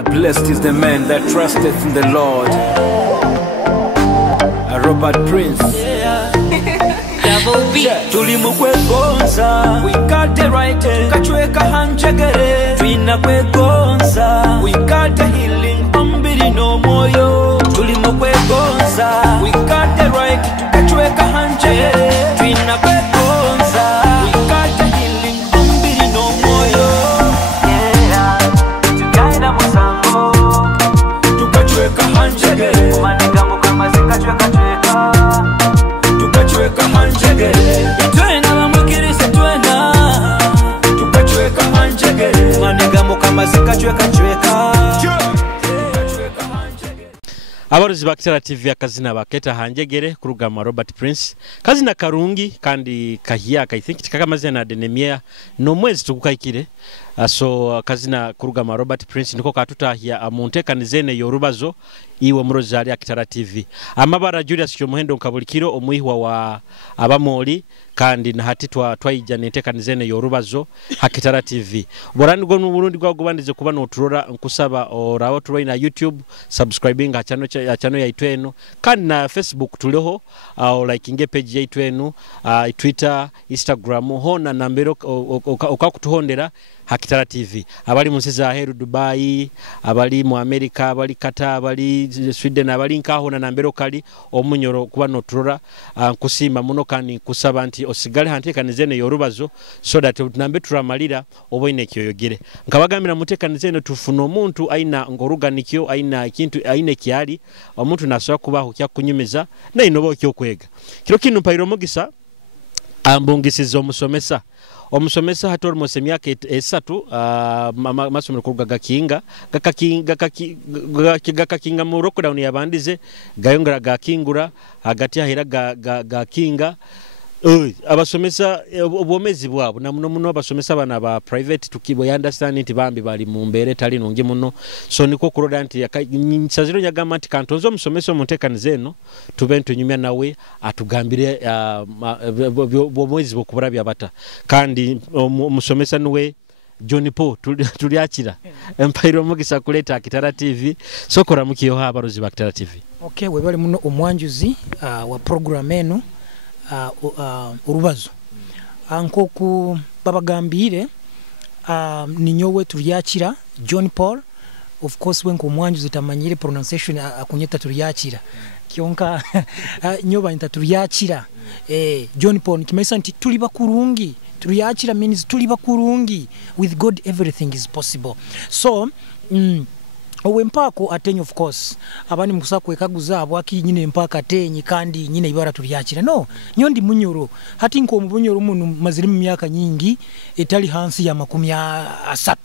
Blessed is the man that trusteth in the Lord. Robert Prince. Tulimu kwegonza, we got the right, tukachweka hanjegere. Twina kwegonza, we got the healing, ambiri no moyo. Tulimu kwegonza, we got the right, tukachweka hanjegere. Twina kwegonza, we got the healing, ambiri no moyo. Tukaina musango, tukachweka hanjegere. Manigambo kama zikachweka chweka. Tukachweka hanjegere. Itwena bamukirisa twena. Tukachweka hanjegere. Manigambo kama zikachweka chweka. Abaruzi ba Kitara TV akazina baketa hanjegere kurugama Robert Prince kazina karungi kandi kahia I think kakamazina denemia no mwezi tukukayikire so kazina kurugama Robert Prince niko katutahia amuntekanizene Orubazo iwe murozari ya Kitara TV amabara Julius Kyomuhendo nkabulikiro omwihwa wa abamoli kandi na hati twayija netekanizene Orubazo ha Kitara TV borani go mu Burundi gwago bandize kuba no turora nkusaba orawo turoi na YouTube subscribing ha channel ya itwenu kandi na Facebook tuliho like inge page ya itwenu Twitter Instagram hona nambero okakutuhondera ha Kitara TV abali munsiza heru Dubai abali mu America abali Qatar abali Sweden abali nkaho na nambero kali omunyoro kuba no turora kusima muno kandi kusaba nti osigale hantekanizene Orubazo so that nambe turamalira oboine kyoyogere nkabagamira mutekanizene tufuno omuntu aina ngoruganikyo aina kintu aine kyali omuntu naswa kubaho kya kunyumiza na inobo kyo kwega kiro kinu pairo mugisa ambungisizo Rw'Omusomesa Omusomesa hator mosemyaka esatu masomero kuruga gakinga mu lockdown yabandize gayongera gakingura hagati ahera gakinga abasomesa obwomezi bwabo na muno abasomesa bana ba private tukibo ya understand nti bambi bali mu mbere tali nonge muno so niko kuroda nti nsaziro nyagama nti kantonzo Omusomesa omuntekanizeno tubentu nyumya nawe atugambire obwomezi bokubura byabata kandi Omusomesa nuwe John Paul Turyakira Empire Mugisa kuleta Kitara TV sokora mukiyo ha abarozi ba Kitara TV. Okay, we bali muno omwanjuzi wa program eno Orubazo ankoku babagambire ninyowe Turyakira John Paul of course wenko mwanjuzi tamanyire pronunciation akunyeta Turyakira kionka nyoba nta Turyakira John Paul kimesa nti tuli bakurungi Turyakira means tuli bakurungi with God everything is possible so owempako atenye of course abani mukusako ekaguza abwaki nyine mpaka atenye kandi nyine ibara Turyakira no nyondi munyoro hati nko mubunyoro munu maziri mu myaka nyingi etali hansi ya 30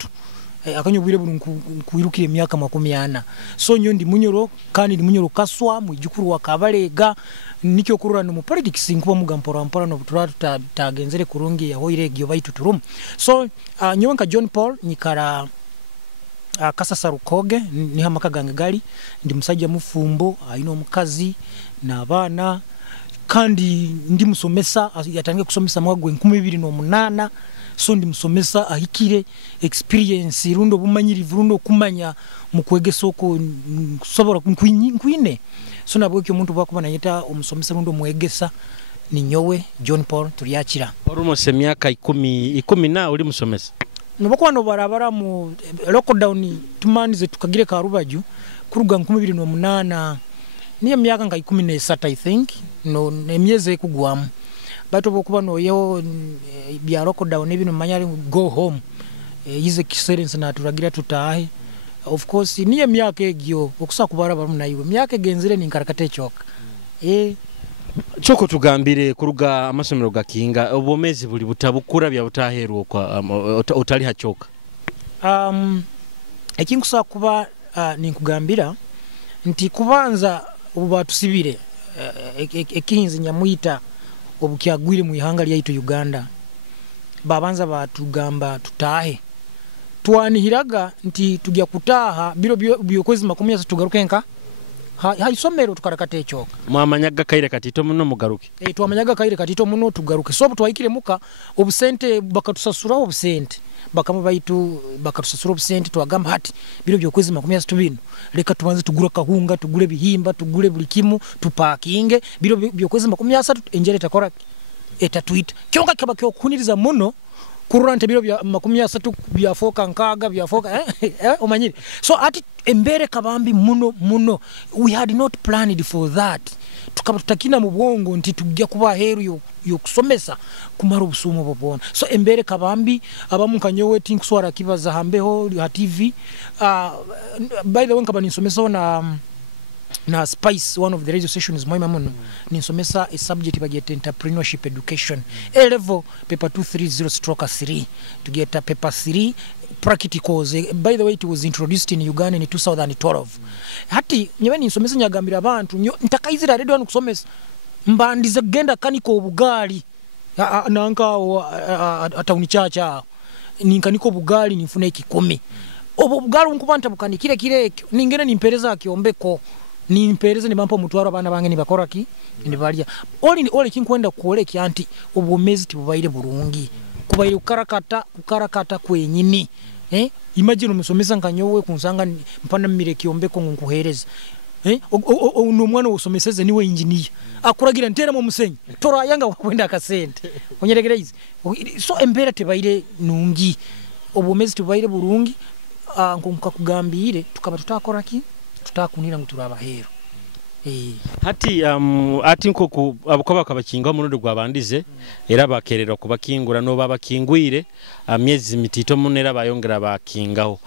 akanyobwire burunku kuirukire myaka 40 so nyondi munyoro kandi ndi munyoro kaswa mujukuru wakabalega nikyo kurura mu politics nkuba mugampora mpora no turata tagenzere kurungi ya hoiregio baitu turum so nyonka John Paul nyikara kasasa rukoge ni hamakagange gali ndi musajja mufumbo ayino mukazi na abana kandi ndi musomesa yatangiye kusomesa mwagwe 2008 so ndi musomesa ahikire experience rundo bumanyiri rundo kumanya mu Kwegesa oko kusobora kwine so nabwo cyo muntu bakubana yita Omusomesa rundo Mwegesa ni nyowe John Paul Turyakira Rw'Omusomesa 10 na uli musomesa Nobakwano barabara mu lockdown tumandize tukagire ka Rubaju kuruga 2008 niyo myaka nga 13 I think no emyeze kugwamu bato bokuba no yo bya lockdown ebino manyari go home yize kiserense na turagira tutahe of course niyo myaka egyo okusa kubara baru nayiwe myaka genzire ni nkarakate choka choko tugambire kuruga amasomero gakinga obomezi buli butabukura bya butaherwa kwa utali hachoka ekinkusa kuba ninkugambira nti kubanza ubatusibire ekinzi nyamuyita obukyagwire mu ihanga lyaitu Uganda babanza batugamba tutahe twanihiraga nti tujya kutaha biro byokwezi 10 tugaruke nka ha isomero tukarakate echoka mwamanyaga kaire katito muno mugaruke twamanyaga kaire katito muno tugaruke so twayikire muka obusente bakatusasura obusente bakama baitu bakatusasura obusente twagamba hati biro byokwezi 32 leka tubanze tugura kahunga tugure bihimba tugure buli kimu tupakinge biro byokwezi 33 enjere takora etatuita kyonga kaba kyokuniriza muno kurante biro bya 33 byafoka nkaga byafoka omanyire so ati embere kabambi muno we had not planned for that tukaba tutakina mu bwongo nti tujja kuba heru yokusomesa kumara obusumo bobona so embere kabambi abamu kanyowe tinkuswara kibaza hambeho ha TV by the way nkaba nisomesa na Spice one of the radio stations moima muno nisomesa a subject bagete entrepreneurship education A level paper 230/3 to get a paper 3 practicals by the way it was introduced in Uganda in 2012 hati nyewe nisomesa nyagambira abantu ntakayizira radio kusomesa mbandize genda kaniko obugali nanka ataunichacha ninkaniko bugali nifune ekikome obugali nkubanta bukanikire kire ningene nimpereza akiombeko nimpereze nimampa mutwaro abana bange nibakoraki ndibalya oli kinkwenda kuoleki anti obumezi tibubaire bulungi kubaire kukarakata kwenyini imagine umusomesa nkanyowe kunsanga mpana mmire kiombeko nkuhereza no mwana usomeseze niwe engineer akuragira ntera mu musenyi tora yanga wakwenda akasente onyeregereze so embera tebaire nungi obumezi tibubaire bulungi nkakugambire tukaba tutakoraki tutakunira nguturaba hero hati nko abukoba kabakinga munudu gwabandize era bakerera kubakingura no babakingwire myezi mitito munera bayongera bakingaho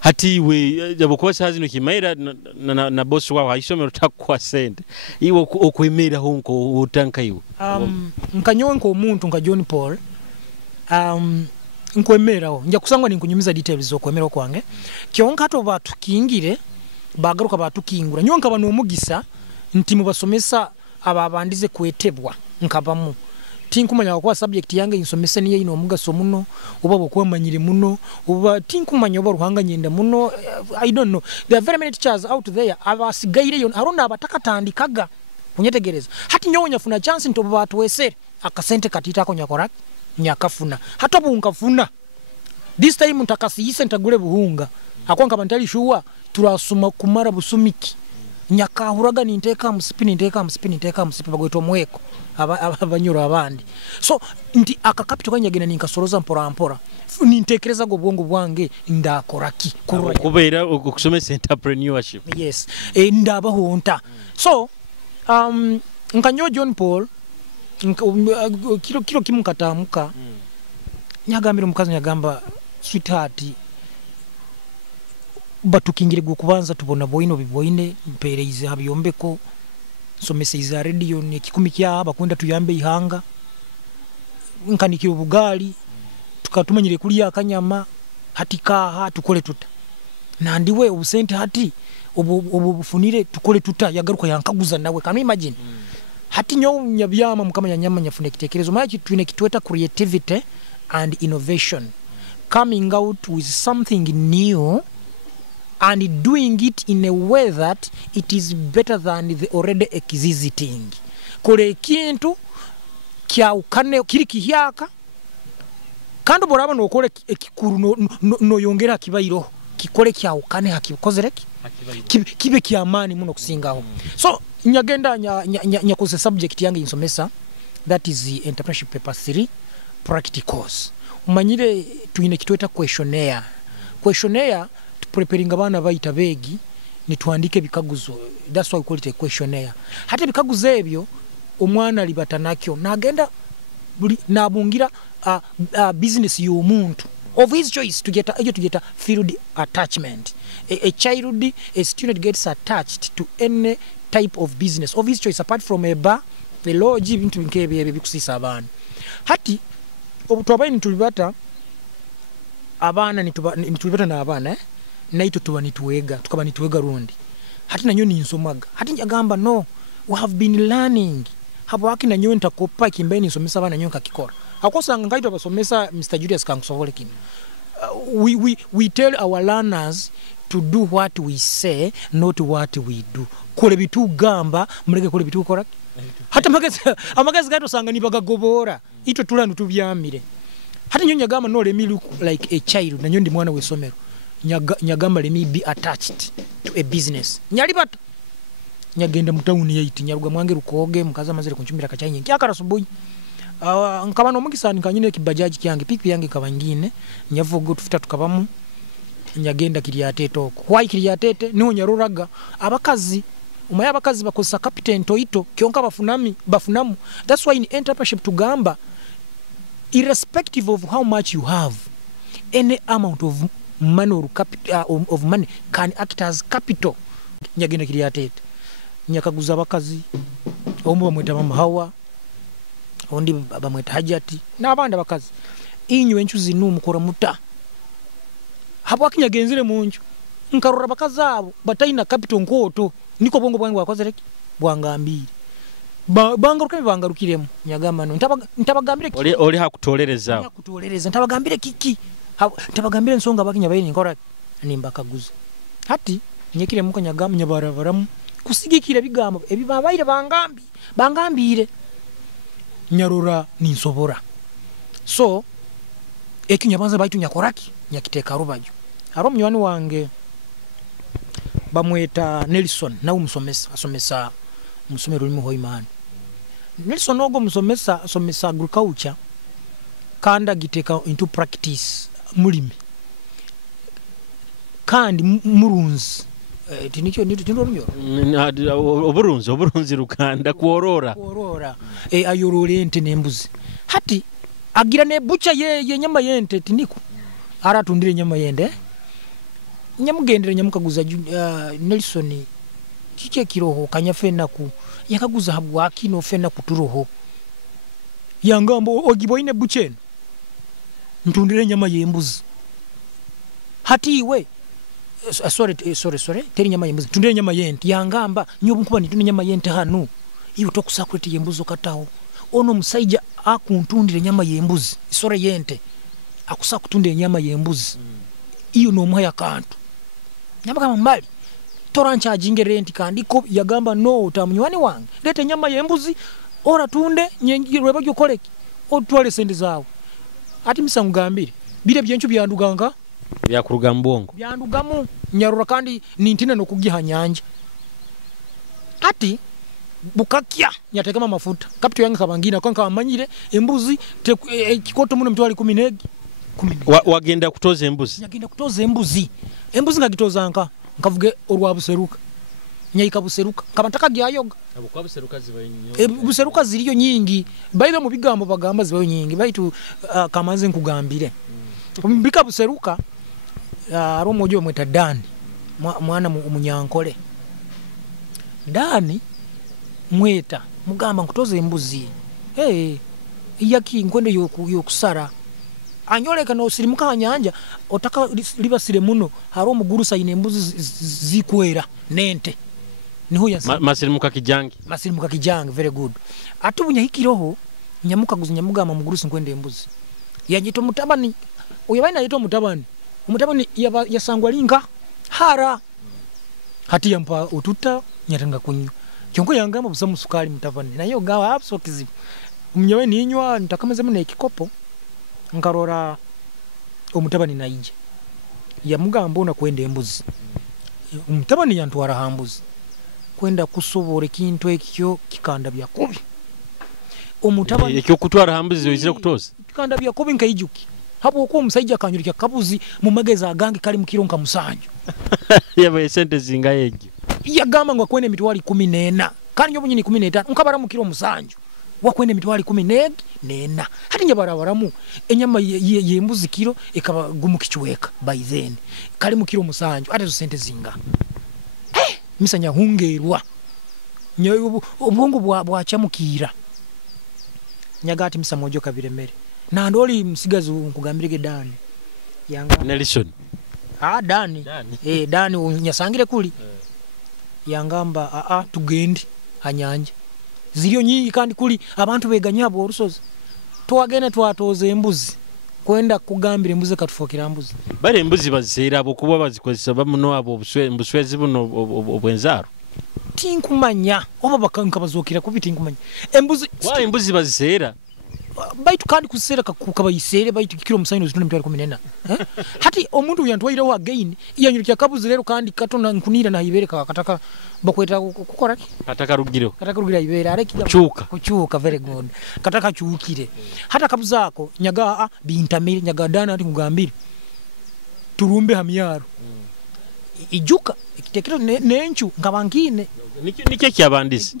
hati we abukoba hazino kimaira na boss wao haisomero takwa sente iwo okwemera honko utanka iwo nkanyowe nko omuntu nka John Paul nkwemeraho njya kusangwa ninkunyumiza details zo kwemera kwange kyonka to batukingire bagaruka batukingura nyonka bano omugisa nti mubasomesa ababandize kwetebwa nkabamu tinkumanya kwa subject yange insomesa niye ino omugaso muno oba bokwamanyire muno oba tinkumanya oba ruhanga nyenda muno I don't know there are very many teachers out there abasigaire yon aronda abatakatandikaga kunyetegereza hati nyonya funa chance nto batwesere akasente katita ko nyakora nyakafuna hata bunkafuna this time ntakasiyise ntagule buhunga akonka bantali shuwa turasuma kumara busumiki nyakahuraga ninteka msipi bagweto mweko abanyura abandi so nti akakapito kanyagena ninkasoroza mpora nintekereza go bwongo bwange ndakoraki kubera okusomesa entrepreneurship yes ndabahonta so nkanyo John Paul kilo kimukatamuka nyagambira mukazi nyagamba sweetheart batukingire gukubanza tubona boino biboine mpereze habyombeko somesa iza radio ne kikumi kya bakunda tuyambe ihanga nkanikiro bugali tukatumanyire kuli akanyama hatika tukole tuta nandiwe obusente hati obufunire tukole tuta yagaruka yankaguza nawe can you imagine hati nyo nyabyama mukamanya nyama nyafune kitekerezo machi twine kitweta creativity and innovation coming out with something new and doing it in a way that it is better than the already existing kole kintu kya ukane kiri kihyaka kandi boraba no kole ekikuru no yongera kibairo kikole kya ukane hakikozereki kibe kyamani muno kusingaho so nyagenda nyakoze subject yange insomesa that is the entrepreneurship paper 3 practicals umanyire tuine kitweta questionnaire preparing abana bayita begi nitwandike bikaguzo that's why we call it a questionnaire hata bikaguzo ebyo omwana libata nakyo nagenda nabungira business y'omuntu of his choice to get a field attachment a child a student gets attached to any type of business of his choice apart from a bar the lodge into nkebe bikusisa abana hati obutwabaini tulibata abana nitulibata na abana naito tukaba nituwega rundi hati nanyo ninsomaga hati njagamba no we have been learning habo akina nyo ntakopa kimbeni nsomesa abana nyo kakikora akosanga ngaito abasomesa Mr Julius kankusovolekini we tell our learners to do what we say, not what we do. Kole bitugamba muleke kole bitukora. Hata amagezi gato sanga nibagagobora. Ito tulanu tubyamire. Hata nyo nyagamba no let me look like a child na nyo ndi mwana w'essomero. Nyagamba let me be attached to a business. Nyali bato. Nyagenda mu town yaiti nyaruga mwange rukoge mukaza mazire kunchumbira kacanye kyakara subuhi. Nkabano mugisa nkanyine kibajaji kyange pipi yange kabangine nyavugo tufuta tukabamu nyagenda Kiryatete kwai Kiryatete niho nyaruraga abakazi umaya abakazi bakosa captain toito kyonka bafunamu. That's why in entrepreneurship tugamba irrespective of how much you have, any amount of money or capital of money can act as capital. Nyagenda Kiryatete nyakaguza abakazi omu bamweta mama Hawa ondi bamweta Hajati n'abandi abakazi inyu enchuzi numukora muta hapo akinyagenzire munju nkarora bakazi abo bataina capital nkoto niko bongo bwangu wakozereki bwangambire bangarukiremo nyagamba no ntabagambire oli hakutolereza ntabagambire kiki ntabagambire nsonga bakinya bayini nkora nimba kaguza hati nyekire muko nyagamba nyabaravaramu kusigikira bigambo ebibabaire bangambire nyarora ninsobora so ekinyabanza baitu nyakoraki nyakiteka Rw'Omubazo aro mnywani wange bamweta Nelson na Rw'Omusomesa asomesa musomero limu hoimana Nelson ogo musomesa asomesa agriculture kanda giteka into practice mulimi kandi murunzi tinicho nito runyo oburunzi rukanda kuorora ayorore ente nembuzi hati agira ne bucha ye nyama yente tiniku aratundire nyama yende nyamugendere nyamukaguza Nelson kike kiroho kanyafena ku yakaguza habwa kino fena kuturoho yangambo ogiboine bucheno ntundire nyama yembuzi hati iwe sorry teri nyama yembuzi tundire nyama yente yangamba nyobu nkuba nitune nyama yente hanu iyo tokusakurete yembuzo kataho ono musaija akuntundire nyama yembuzi isore yente akusa kutundire nyama yembuzi iyo no muhaya kantu nyabaka mbali torancha ajinge renti kandi ko yagamba no tamunywani wange lete nyama yembuzi ora tunde nyengirwe bagyo koleki otwale sende zawo ati misangambire bire byenchu byanduganga byakuruga mbongo byandugamu nyarura kandi nintine no kugiha nyanja ati bukakya nyatekama mafuta kapito yange kabangina kwa nkamanyire embuzi kikoto muno mtwali 10 wagenda kutoza embuzi nyagenda kutoza embuzi ngagitoza nkavuge Rw'Omuseruka nyayika buseruka kabataka gyayoga abo kwa buseruka zibayo buseruka ziriyo nyingi bayibe mu bigambo bagamba zibayo nyingi bayitu kamaze nkugambire mbika buseruka aro mojo mweta Dani mwana umunyankole Dani mweta mugamba nkutoze embuzi yaki nkwende yokusara anyoleka no sirimuka nyanja otaka libasire muno haro omugurusa ine embuzi zikwera nente niho yasi masirimuka kijange very good atubunya hikiroho nyamuka guzanyamugama mugurusa nkwende embuzi yanyito mutabani oyabaina yito mutabani umutabani yasangwa linga hara hati yampa ututa nyatanga kunyu kyonko yangamba busamu sukali mutabani nayo gawa apso kizibu umnyawe ninywa ntakameze mune ekikopo nkarora omutabani naije yamugamba ona kwenda embuzi omutabani yantwara hambuzi kwenda kusobora kintu ekyo kikanda byakubi omutabani ekyo kutwara hambuzi yoizira kutoza kikanda byakubi nkayijuki hapo ko omusaija akanyurika kabuzi mu mageza agange kali mu kiro nkamusanju yabaye sente zinga yegyo yagamba ngo kwene mitwali 14 kandi nyobu nyini 15 nkabara mu kiro musanju wakwene mitwali 14 hati nyabarabaramu enyama yembuzi kiro ekaba gumukichweka by then kali mu kiro musanju ate zo sente zinga misanya hungerwa obwongo bwachamukira nyagati misamojo kabiremere na ndoli msigazu nkugambirege Dani yanga Nelson Dani Dani unyasangire kuli yangamba tugendi hanyanja ziriyo nyingi kandi kuli abantu beganyabo orusozi twagene twatoze embuzi kwenda kugambira embuzi katufokera mbuzi bale embuzi baziseera abo kuba bazikozesa bamuno abo obuswezi buno obwenzaro tinkumanya oba bakanka bazokira kubita tinkumanya embuzi wa embuzi baziseera baitu kandi kuseera kabayisere baitu kilo musaino zitone mtwali 14 hati omuntu yantwaira wa again yanyurikya kabuzi lero kandi katona nkunira na ibere kataka bakweta kukora kataka rugira ibere areki kuchuka very good kataka chuukire hata kabuzako nyaga bintamire nyaga dana ati kugambira turumbe hamyaro ijuka ikitekero nenchu ngabangine nike kyabandizi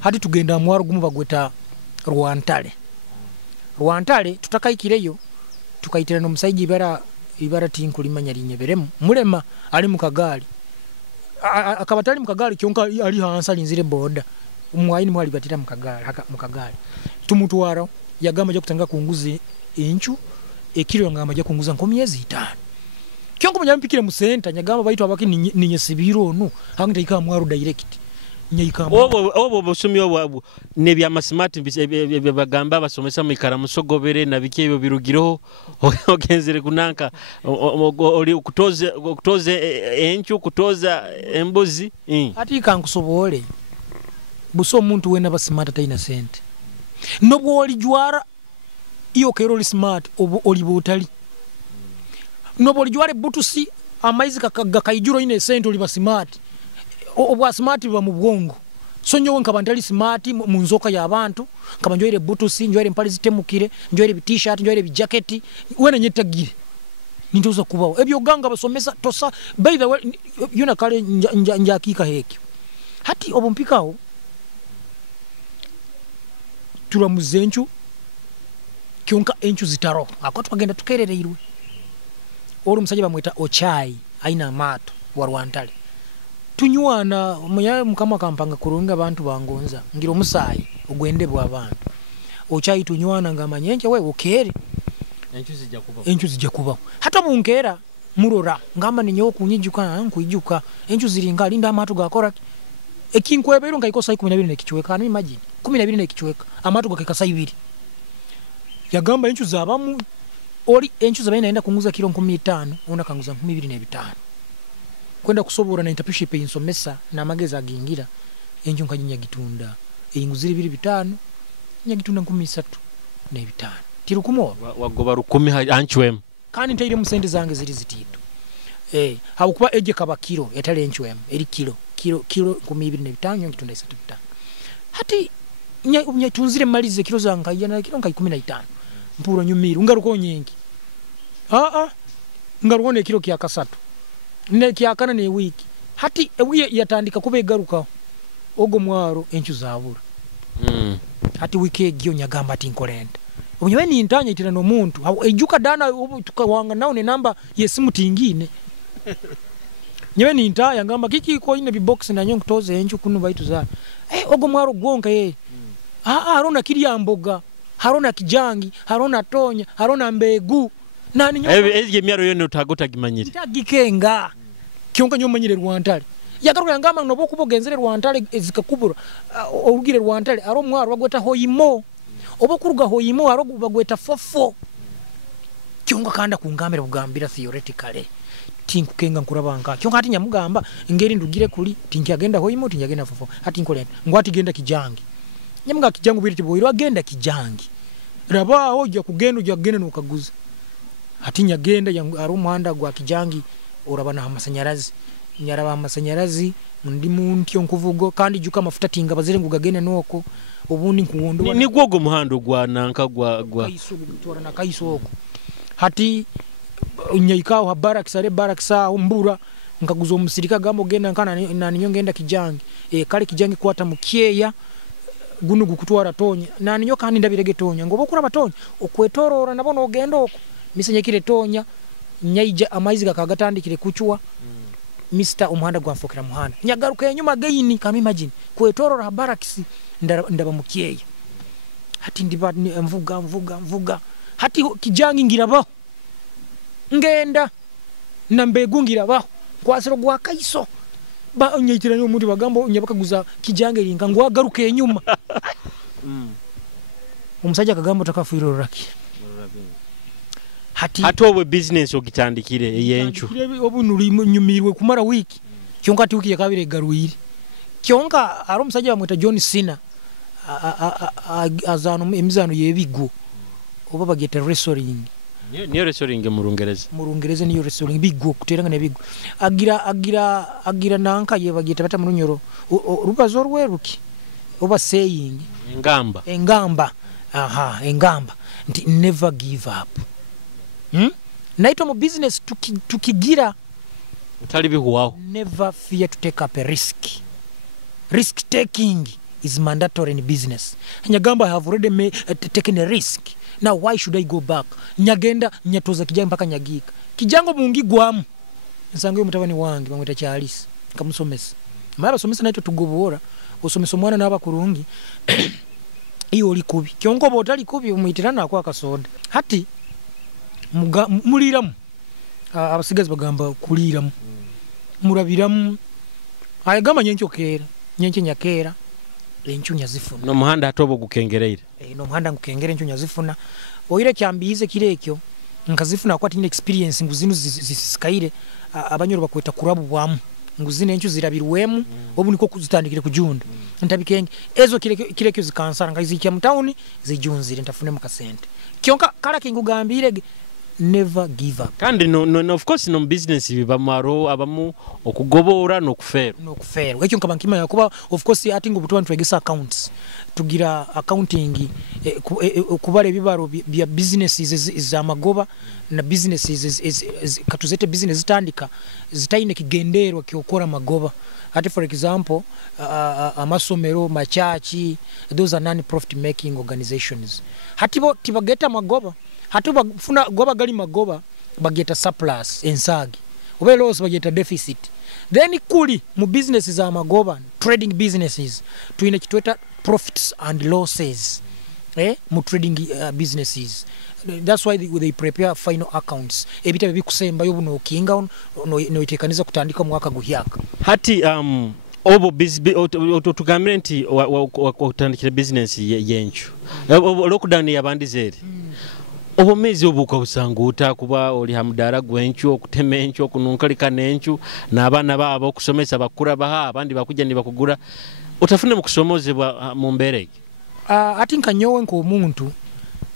hati tugenda mwaro gumu bagweta Rw'Antale tutakayikireyo tukayitira no musayiji ibara tinkulimanya linyeberemu mulema ali mukagali akabatali mukagali kyonka ali hansa linzire boda umwayini mwali batira mukagali tumutwara yagamba je kutanga kunguzi inchu ekiro ngamba je kunguza 5 kyonko munyambikire mu center nyagamba bayitwa abaki ninye sibiro no hangita ika mwaro direct obo busumi obo ne bya smart bagamba abasomesa mu ikaramusogobere na bikebyo birugireho ogenzere kunanka oli kutoze enchu kutoza embuzi ati kankusobole buso omuntu wena basimata taina sente nobwo oli jwara iyo kero oli smart obo oli botali nobwo oli jware butusi amaizi kakayijuro ine sente oli basimart obwa smart ba mu bwongo so nyowe nkabantali smart mu nzoka y'abantu kabanjoire butusi njoire mpali zitemukire njoire bi t-shirt njoire bi jacket wena nyetagire nindoza kubaho ebyo ganga basomesa tosa by the way yuna kale njakika heki hati obumpikaho turamuzenchu kyonka enchu zitaro akwatu kagenda tukerereirwe olu musajja bamweta ochai aina amato wa Rw'Antale tunywana muya mukama kampanga kurunga abantu bangonza ngiro musayi ogwende bwa abantu ochai tunywana ngamanyenje we okere enchu zijja kuba hata bunkera murora ngamba ninyo kunyijuka nkuijuka enchu ziringa linda amatu gakora ekinkwebero ngaikosa 12 nekichweka ni imagine 12 nekichweka amatu gakekasa 2 yagamba enchu zabamu oli enchu zabaina enda kunguza kilo 15 ona kanguza 25 kwenda kusobora na internship Orubazo na mageza agingira enju nkanyinya gitunda inguziri 25 nyagitunda 13 na 5 tirukumo wagoba 10 anchwem kandi ntaire musente zange ziri zitito habukuba eje kaba kilo etale enchwem eri kilo 25 nyagitunda 35 hati tunzire malize kilo zanga yana kilo 15 mpuro nyumiru ngaruko nyingi ngaruko ne kilo kya kasatu ne kyakana ne wiki hati ewiye yatandika kubegaruka ogo mwaro enchu zabura hati wiki egyo nyagamba tinkolenda onyewe ni intanya itira no muntu ejuka dana tukawanga nawo ne namba yesimu tingine nyewe ni intaya ngamba kiki ko ine bi box na nyongo toze enchu kunu baitu za ogo mwaro gonka harona kiryamboga harona kijangi harona tonya harona mbegu nani nyo eje myaro yone utagota gimanyire tagikenga kyonka nyomanyire Rw'Antale yagaruka ngama no bokubogenzere Rw'Antale ezikakubura orugire Rw'Antale aro mwaro bagweta hoyimo obokuruga hoyimo aro bagweta fofo kyonka kanda kungamira bugambira theoretically tinkukenga nkurabanga kyonka ati nyamugamba ngeri ndugire kuli tinkagenda hoyimo tinkagenda fofo ati nkolenda ngwati genda kijangi nyamuga kijangu biri tiboiro agenda kijangi raba hoja kugenda nukaguza ati nyagenda aro muhanda gwa kijangi orabana amasanyarazi nyaraba amasanyarazi ndi muntu nkuvugo kandi juka mafuta tinga bazire ngugagene noko obundi nkuwondo ni gwogo muhando gwa nanka gwa isugu na kaisoko hati nyaikao habara kisare barakisa umbura nkaguzo musirika gambo genda nkana na nyongenda kijangi kale kijangi kwata mukyeya gunu gukutwara tonya na ninyo kandi ndabirege tonya ngobo kura batonya okwetorora nabona ogenda oko misenyekire tonya nyaija amaizi gakagatandikire kuchwa Mr. umuhanda gwa mfokera muhanda nyagaruka yenyuma gaini kama imagine kwetorora habarakisi ndaba mukyeya hati ndiba mvuga hati kijangi ngirabaho ngenda na mbegu ngirabaho kwasiro gwa kaiso ba nyitira nyo mundi bagambo nyabakaguza kijange linga ngwagaruka yenyuma umusajja kagambo takafuiro raki hati obwe business ogitandikire eyenchu obunuli nyumirwe kumara wiki kyonka ati wiki yakabire garwiri kyonka ari omusajja bamweta John Cena azano emizano yebigo oba bageta wrestling niyo wrestling mu Lungereza niyo wrestling bigo kuteranga nebigo agira nanka ye bageta bata munyoro Rubazo rweruki oba saying engamba nti never give up naito mu business tukigira utali bihuwao never fear to take up a risk taking is mandatory in business nyagamba I have already taken a risk now why should I go back nyagenda nyatoza kijanga mpaka nyagika kijango mungi gwamu nsangiyo mutabani wange bamweta Charles Rw'Omusomesa mara somesa naito tugobora osomesa mwana naba kurungi iyo oli kubi kyonko botali kubi umuitirana kwa kasoda hati muliramu abasigazi bagamba kuliramu murabiramu ayagamba nyencho nyakera enchu nyazifuna no muhanda atobo gukengereire no muhanda ngukengere enchu nyazifuna oire kyambize kirekyo nkazifuna kwati ni experience nguzinu zisikaire abanyoro bakweta kurabu bwamu nguzine enchu zirabirwemu obu niko kuzitandikire kujunda ntabikenge ezo kirekyo zikansara ngazikya mutawuni zijunzire ntafune mu kasente kyonka kala kingugambire never give up kandi no of course no business bibamaro abamu okugobora no kufera ekyo nkabankima yakuba of course ati ngo butwa Kwegesa accounts tugira accounting kubale ebibaro bya businesses za magoba na businesses katuzete business zitandika zitaine kigenderwa kyokora magoba ati for example amasomero machachi those are non profit making organizations hatibo tibageta magoba hatuba funa goba gali magoba bageta surplus ensagi obelos bageta deficit then kuli mu businesses za magoba trading businesses tuine kitweta profits and losses mu trading businesses that's why they prepare final accounts ebita bikusemba yobuno kinga no itekaniza kutandika mwaka guhyaka hati obo tugamire nti utandikira business yenchu lockdown yabandi zeri obomezi obuka busanga utakuba oli hamudara gwenchu okutemenchu okununkalika nenchu n'abana babo okusomesa bakura baha abandi bakujja ni bakugura utafune mu kusomozebwa mu mbereke ati nkanyowe nko omuntu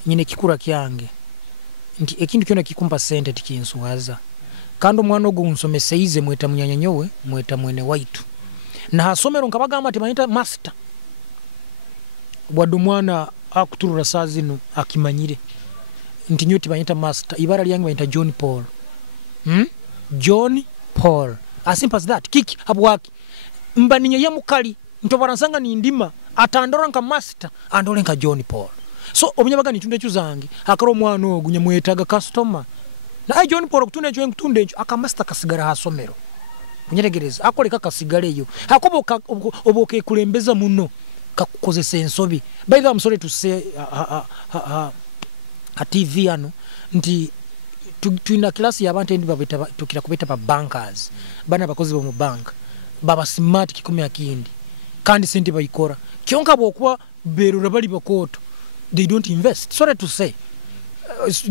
nyine kikura kyange nti ekintu kyona kikumpa sente tikinsuwaza kandi omwana ogwo nsomeseize mweta munyanyanyowe mweta mwene waitu na hasomero nkabagamba ati manita master bwado mwana akuturura sazino akimanyire nti nyoti banyita master ibara lyange banyita John Paul John Paul as simple as that kiki abwaki mbaninya ya mukali ntobaransanga ni ndima atandora nka master andole nka John Paul so obunyabaga ni tunde cyuzange akaro mwana ogunya mwetaga customer na John Paul kutunde cyo nkutunde aka master kasigara hasomero kunyeregereza akoleka kasigara yo hakoboka oboke kulembeza muno kakukozesa ensobi by the way I'm sorry to say a TV ano nti tuina klasi y'abantu endi babeta tukira kubeta ba bankers bana bakozi mu bank baba smart kikumi akindi kandi sente bayikora kyonka bokwa berura bali bakoto they don't invest sorry to say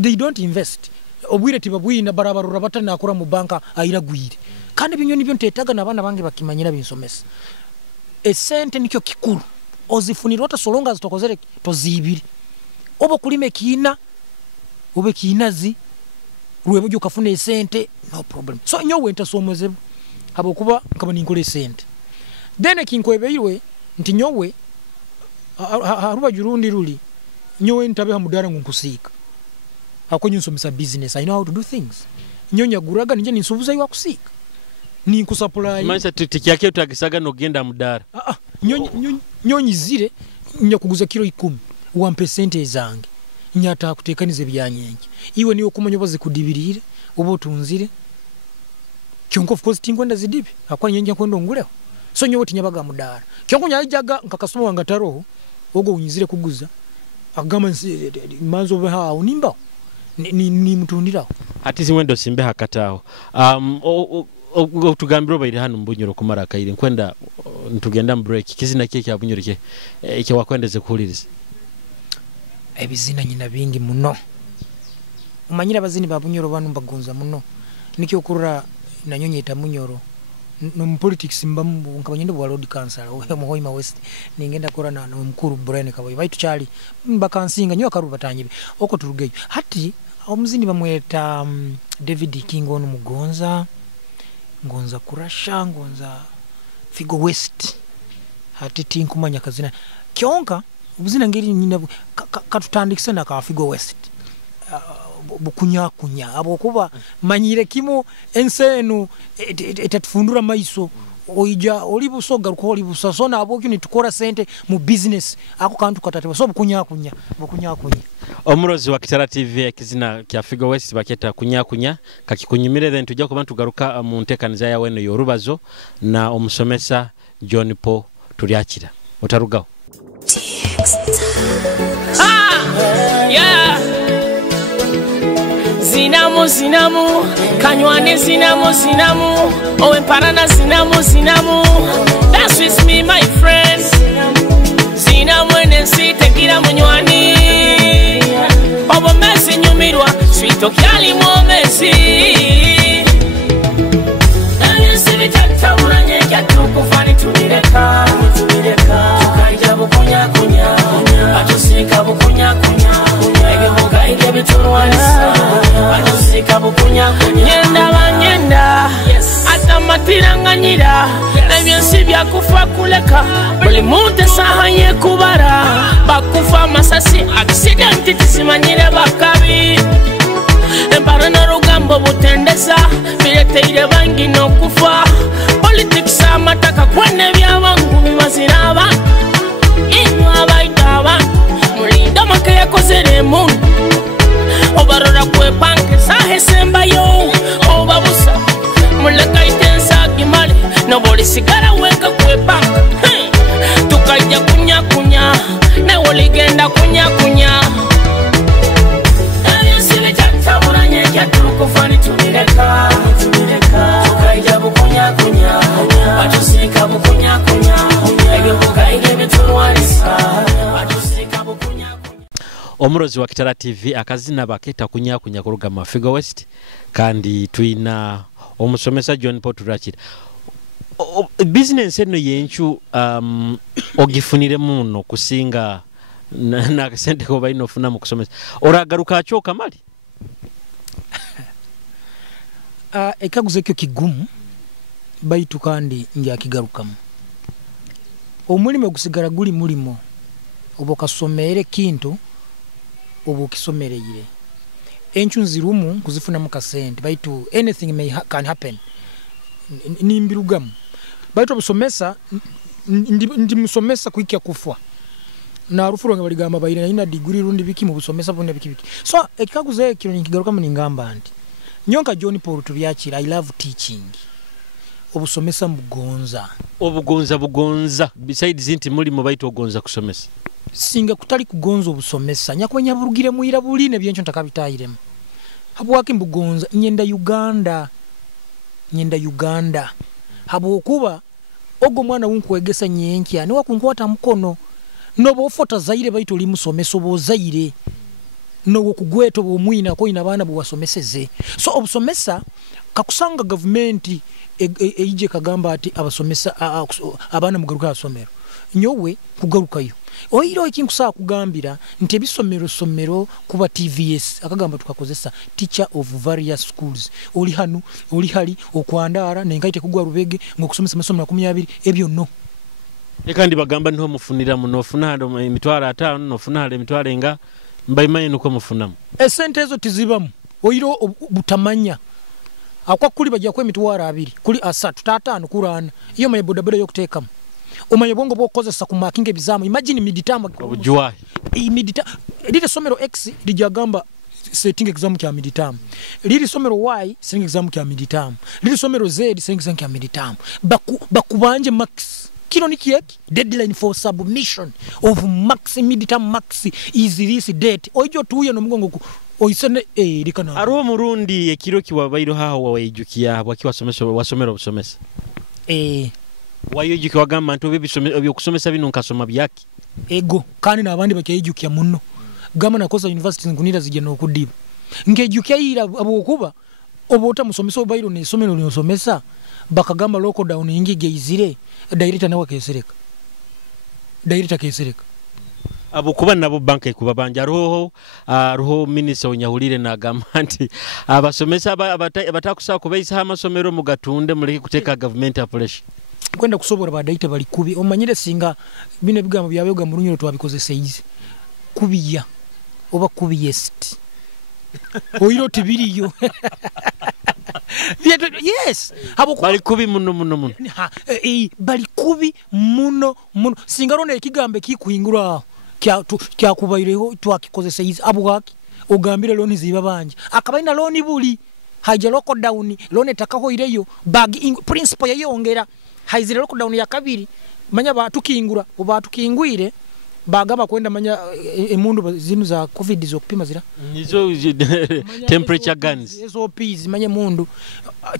they don't invest obwire tibabwina barabarura batana akora mu banka ayiragwire kandi binyoni byo ntetaga nabana bange bakimanyira binsomesa esente nikyo kikuru ozifunira otasolonga zitokozere tozibiri obo kulime kina obe kinazi rwebo kafuna esente no problem so nyowe ntasomeze abo kuba nkaba ninkole sente then kinkwebeyirwe nti nyowe haruba jurundi ruli nyowe ntabe hamudara nkunkusika akonyo nsomesa business I know how to do things nyonya guraga nje ninsubuza yiwa kusika ninkusupply manza tikyake utagisaga no genda mudara nyonyizire nyakuguza kilo 10 1% zange nyata kutekanize byanyenye iwe niyo kumanyo bazikudibirire obo tunzire kyonko of course tingonda zidibi akwa nyenye kwendo nguleho so nyowe tinyabaga mudara kyonko nyajaga nkakasoma wanga taro ogo unyizire kuguza agama manzo beha unimba ni mutundiraho ati zimwendo simbe hakataho tugambiro bayire hano mbunyoro kumara kaire nkwenda ntugenda break kizina kike abunyorike ike wakwendeze kuhuliriza ebizina nyina bingi muno umanyira abazini ba Bunyoro banu mbagonza muno nikyo kurura nanyonyeta Munyoro no mu politics mbamu nkabanyende bwa road council mu Hoima West ningenda kora na mukuru Brian Kaboyi baitu chali bakansinga nyo akaruba tanyibe oko turugeyo hati omuzini bamweta David King ono mugonza ngonza kurasha ngonza Figo West hati tinkumanya kazina kyonka ubuzina ngeri nyina katutandikisa na ka Figo West bukunya abo kuba manyire kimo ensenu etatufundura maiso oija oli busoga ko oli busasona abo kini tukora sente mu business ako kantu katateba so bukunya omurozi wa Kitara TV kizina kya Figo West baketa kunya kakikunyimire then tujja kuba tugaruka mu ntekaniza ya weno Orubazo na Omusomesa John Paul Turyakira otarugaho yeah Zinamu, kanywane zinamu, owe parana zinamu, that's with me my friends. Zinamu enensi tekira munywani, obo mesi nyumirwa, swito kyali mwomesi. Enensi vitata unanyeka tukufani tumireka, tukaija bukunya, atusika bukunya, egemuga egebiturwanisa. Nyenda atamatiranganyira ebyensi byakufa kuleka buli muntu sahanye kubara bakufa masasi accident tisimanyire bakabi embara na rugambo butendesa bireteire bangi no kufa politics amataka kwane byabangu bibaziraba inywa baitaba mulinda makaya kozere muntu obarora kwe banke sahe semba yo obabusa muleka itensa gimale no boli sigara weka kwe banke tukaija kunya na woligenda kunya ayesile chatabura nyeka tukufani tumireka tukaija bukunya atusika bukunya egebuka egebiturwanisa atusika bukunya omurozi wa Kitara TV akazina baketa kunya kurugama Figo West kandi tuina Omusomesa John Paul Turyakira business eno yenchu ogifunire muno kusinga na sente ko bayino funa mu kusomesa oragaruka achoka mali ekaguze kyo kigumu baitu kandi ngya kigarukamu omulimo gusigara guli mulimo obokasomere kintu obo kisomereyire enchu nzirumu kuzifuna mu kasente baitu anything can happen nimbirugamu baitu obusomesa ndi musomesa kuikya kufwa na rufuronga baligamba bayina ina degree rundi biki mu busomesa bone biki so ekikaguze kiro nkigaruka mu ngamba ndi nyonka John Paul Turyakira I love teaching obusomesa mbugonza obugonza besides inti muri mu baitu ogonza kusomesa singa kutali kugonza obusomesa nyakwenya burugire muira buline byencho ntakabitayiremu habwaki mbugonza nyenda Uganda habo kuba ogo mwana wunkwegesa nyenkya ni wakunkwata mukono nobo fota zaire baitu limusomesa obozaire no kugweto bomwina ko ina bana bwasomeseze so obusomesa kakusanga government eije kagamba ati abasomesa abana mugaruka asomero nyowe kugarukayo oiro ikinkusa kugambira nti ebisomero kuba TVS akagamba tukakozesa teacher of various schools oli hanu oli hali okwandara nengaite kugwa rubege ngokusomesa masomo 12 ebyo no ekandi bagamba nho mufunira munofuna emitwala 5 nofuna emitwala nga mbayimaye nuko mufunamu esente ezo tizibamu oiro butamanya akwa kuli bajja kwa emitwala 2 kuli asatu tatano kurana iyo maye bodaboda yokutekamu omanye bongo bokozesa ku marking ebizamu imagine miditamu obujwahi lile somero X lijagamba setting exam kya miditamu lile somero Y setting exam kya miditamu lile somero Z setting exam kya miditamu bakubanje max kino ni kiyeki deadline for submission of max miditamu max is this date ojo tuye no mugongo oisene likana aro murundi ekiro kiwabairo haho wayijukiya bwakiwasomesa wasomero obusomesa wayojuki wagamba nto byokusomesa bino nkasoma byaki ego kandi nabandi bakyayijukiya muno gama nakoza universities nkunira zijja nokudiba ngejukyaira abokuba obota musomesa obairo ne somero lyosomesa bakagamba lockdown ingige izire director nawe kesereka abokuba nabo banke kuba banja roho minister onyahulire na gamanti abasomesa abatakusa kubaisa amasomero mugatunde muleke kuteka government approach kwenda kusobora badaita bali kubi omanyire singa bine bigambo byabeoga mu runyiro twabikoze seize kubiya oba kubiyest oiro tibiriyo yes bali kubi muno bali kubi muno singa ronde ekigambe kikuhingura kya kubaireho twakikoze seize abwaki ogambire loni ziba banje akabaina loni buli haje lockdown loni takaho ireyo bag principle yayongera haizire lockdown ya kabiri manya batukingura obatukingwire bagamba kwenda manya emundu zinu za covid zo kupima zira nizo temperature guns SOPs manya mundu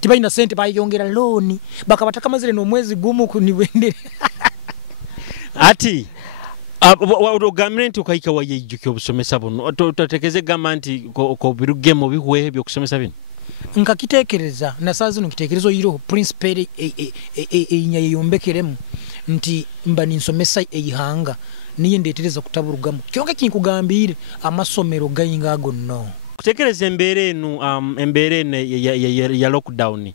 tibaina sente bayongera loni bakabataka mazire no mwezi gumu kuniwende ati government ukayika wayejuke obusomesa buno otatekeze gamanti ko birugemo bihwe byo kusomesa bino nkakitekereza na saa zino nkitekerezo iro principle enyaye yombekeremu nti mba ninsomesa eyihanga niye ndetereza kutaburugamo kyonka kinkugambire amasomero gayinga ago no kutekereza embere ya lockdown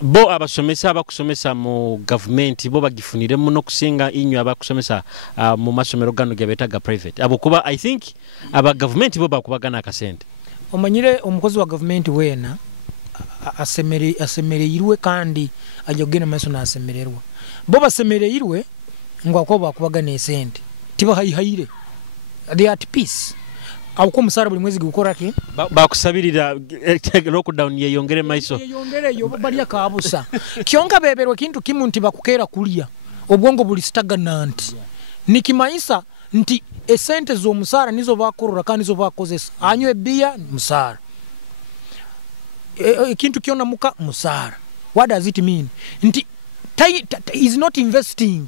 bo abasomesa abakusomesa mu government bo bagifunire muno kusinga inyo abakusomesa mu masomero gano gebetaga private abokuba I think aba government bo bakubagana akasente omanyire omukozi wa government wena asemereirwe kandi ajogena maso na asemererwa bo basemereirwe ngwako bakubagana esente tiba hayihaire they at peace awuko musara buli mwezi gukora ki bakusabirira lockdown yeyongere maiso yeyongere yo bali akabusa kyonka beberwe kintu kimunti bakukera kulia obwongo buli stagnant nikimanyisa nti esente zo musara nizo bakorora kandi zo bakozesa anywe bia musara kintu kiona muka musara what does it mean nti is not investing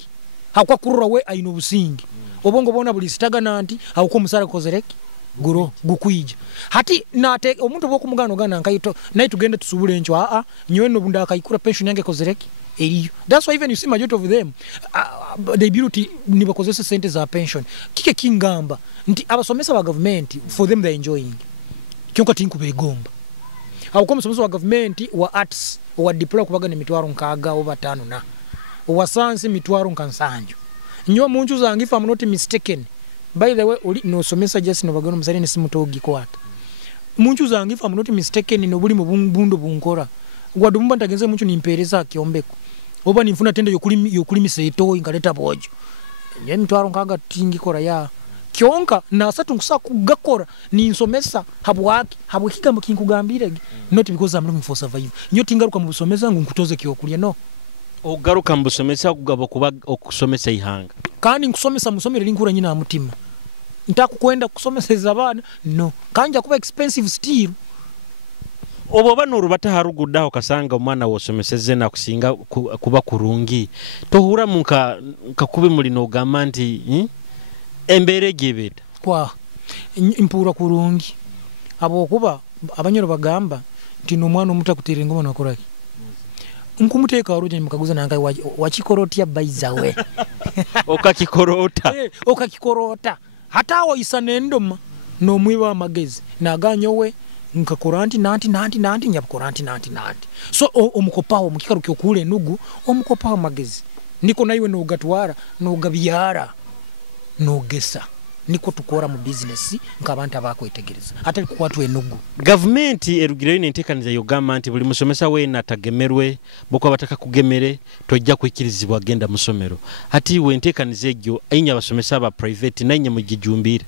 hakwa kurura we aino busingi obongo bona buli stagnant awuko musara kozereki guro gukwija hati nate omuntu bokumugano gana nkayito nayi tugende tusubule encho nyowe no bunda akayikura pension yange kozereki eriyo that's why even you see majority of them they beauty ni bakozesa sente za pension kike kingamba nti abasomesa ba government for them they enjoying kyonka tinku begomba awuko musomesa wa government wa arts wa diploma kubaga ni mitwaro nkaga over 5 na wa science mitwaro nkansanjo nyo munju zange if I'm not mistaken. By the way, no somesa just no bagano msari nesimutogi kwata. Munchu zange if I'm not mistaken no buli mbundo bunkora. Gwadumba ntagenze munchu nimpereza kiombeko. Oba nifuna tende yokulimi seito ingaleta bojo. Nye mitwaro nkaga tingi kora ya. Kyonka na asatu nkusa kugakora ni insomesa habwaki habwikika mkinkugambire not because I'm looking for survive. Nyo tingaruka mu busomesa nkutoze kyokulya no. Ogaruka mu busomesa kugaba kuba okusomesa ihanga. Kandi nkusomesa musomero linkura nyina mutima. Ntakukwenda kusomeseza abana no kanja kuba expensive still obo banuru bataharugudaho kasanga umwana wosomeseze na kusinga kuba kurungi tohura munka kakubi muri no gamanti embere gebeta kwa impura kurungi abo kuba abanyoro bagamba nti no mwana omutakutira ngoma nakoraki nkumuteka waroje mukaguza nanga wachikoroti ya baizawe okakikorota hata awo isanendoma no mwiba magezi naganyowe nkakoranti nanti nyakoranti nanti so omukopaho mukikaru kyokule nugu omukopaho magezi niko naiwe no gatwara no gabyara no gesa niko tukora mu business nkabanta bakwetegereza hata kwatu enugu government erugire n'entekaniza yo government buli musomesa we natagemerwe boko bataka kugemere tojja kwikirizibwa agenda musomero hati we entekaniza egyo ainya basomesa ba private nanye mugijumbire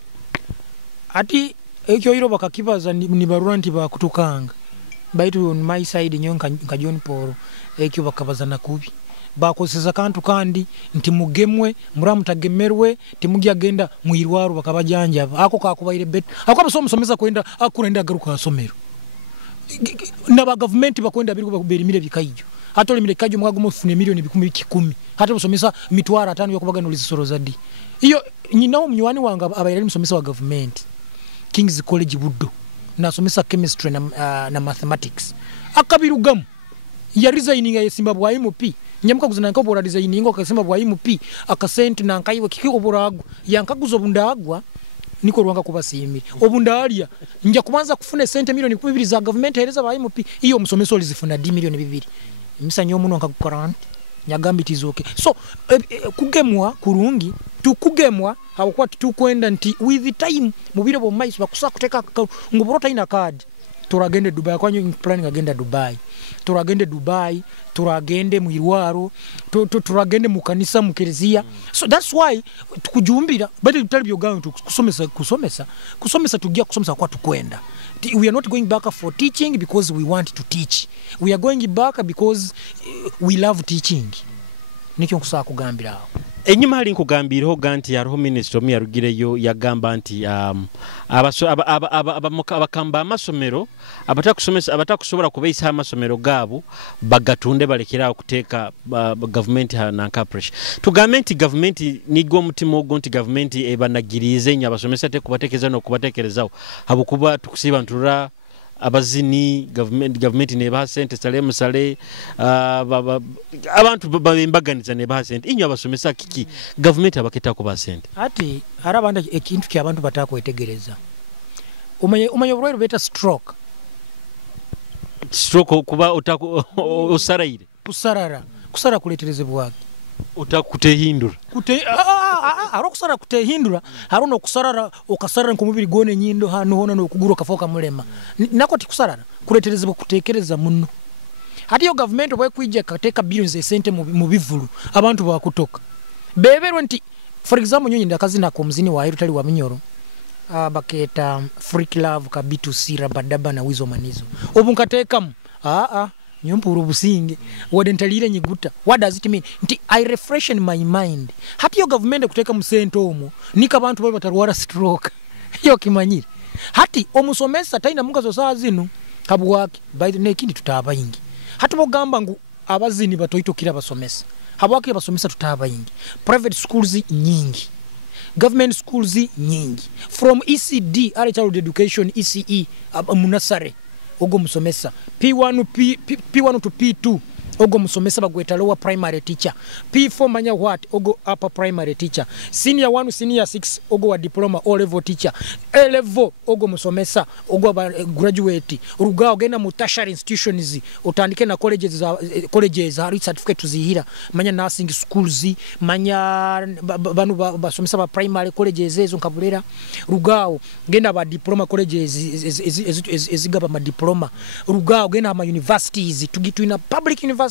hati ekyo iro bakakibaza ni baruranti ba kutukanga baitu on my side nyonka John Paul ekyo bakabaza nakubi bakoseza kantu kandi nti mugemwe muramutagemerwe timugya genda muirwaru bakabajanja ako kakubaire bet ako abasomesa kwenda akurenda garuka asomero naba government bakwenda biri kuberimire bikaijo atole mire kajo mugago mufune milioni 10 hata basomesa mitwara 5 yokubaga no lisoro zadi iyo nyinawo mnywani wanga abayari musomesa wa government King's College Buddo nasomesa chemistry na mathematics akabirugamu ya resigning ya simba bwa MP nyamuka kuzina nko bora resigning ngo akasimba bwa MP akasente nankayiwe kiki oburagu yankaguzo bundagwa niko rwanga kubasimira obundalia njya kubanza kufuna sente milioni 2 za government hereza ba MP iyo musomesa olizifuna 10 milioni 2 misanyo muno nkakukarant nyagambi tizoke so kugemwa kurungi tukugemwa hakuwa tukwenda nti with the time mubire bo mais bakusa kuteka ngoborota ina card turagende Dubai kwanyu planning agenda Dubai turagende mu Irwaro turagende mu kanisa mu Kereziya so that's why tukujumbira but tutali byogangu kusomesa tugia kusomesa kwa tukwenda we are not going back for teaching because we want to teach we are going back because we love teaching nikyo nkusaka kugambira aho enyuma hali nkugambiraho ganti ya roho minister omu yarugireyo yagamba nti abakamba amasomero abatakusobora kubeisa amasomero gabo bagatunde balekera okuteeka government nanka pressure tugambe nti government nigwo omutima ogwo nti government ebanagirize nya abasomesa tekubatekereza n'okubatekerezaho habukuba tukusiba ntura abazini government ne ba sente Salem Sale abantu babembaganiza ne ba sente inyo abasomesa kiki government abaketa ko ba sente ati harabanda ekintu kya abantu batakwetegereza umanye burwaire beta stroke kuba usaraire kusara kuletereze bwaki utakutehindura arokusara kutehindura harono kusarara okasarara nkomubiri gone nyindo hano hona no kuguro kafoka mulema nako tikusarara kuletereze kutekereza muno hati yo government bwe kwijja kateka billions esente mu bivulu abantu bakutoka beberwe nti for example nyonyi ndakazi nako muzini wa irutali wa minyoro baketa free love ka B2C rabadaba na wizo manizo obunkateka nyompuru businge wadentalire nyiguta what does it mean nti I refreshen my mind hati yo government kuteka musento omo nika abantu bali batarwara stroke yo kimanyire hati omusomesa taina mugazo saa zino habwaki by the nekindi tutaba ingi hati bogamba ngu abazini batoyitokira basomesa habwaki basomesa tutaba ingi private schools nyingi government schools nyingi from ECD early childhood education ECE munasare ogo musomesa P1 to P2 ogo musomesa bagweta lower primary teacher P4 manya what ogo upper primary teacher senior 1 senior 6 ogo wa diploma O level teacher A level ogo musomesa ogo graduate Rugao gena mu tertiary institutions utandike na colleges hari certificate zihira manya nursing schools manya banu basomesa ba primary colleges ezo nkabulera Rugao gena ba diploma colleges ezigaba ma diploma Rugao gena ma universities tuina public universities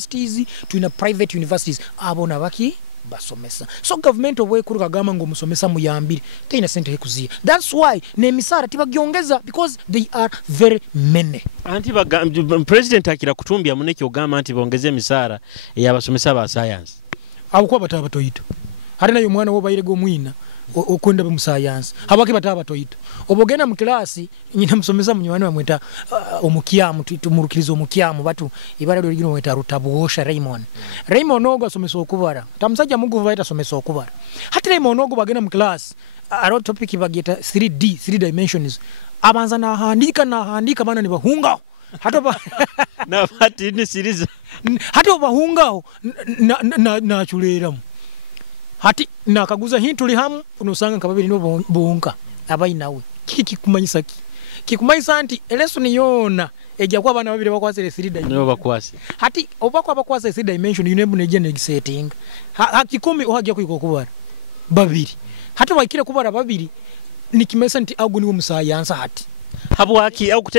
tuina private universities abona baki basomesa so government obwe kuruka gama ngo musomesa muyambire teina sente hekuzia that's why ne misara tibagiongeza because they are very many anti president akira kutumbya muneke ogama anti bongeze misara y'abasomesa ba science abukwa bataba toyito hari nayo mwana wo bayirego mwina okwenda be mu science habaki bataba toyito obogena mu class nyina musomesa munywana bamweta omukyamu tumurukirizo omukyamu batu ibara lyo ligino weta rutabuosha Raymond ogo asomesa okubara tamusajja muguva eta somesa okubara hati Raymond ogo bagena mu class aro topic bageta 3 dimensions abanza na handika bana ni bahunga hato na fati ni series hato bahunga na chuleramu hati nakaguza hintuli hamu unosanga nkababiri no bonka abainawe Kumanyisa kikumanyisa nti lesson yona eja kwa bana babiri bakwase 3 dimension no bakwase hati obakwa bakwase 3 dimension yunebu neje ne setting hakikumi ohagya kwikokubara babiri hati wakire kubara babiri nikimesa nti agu niwo musayansa hati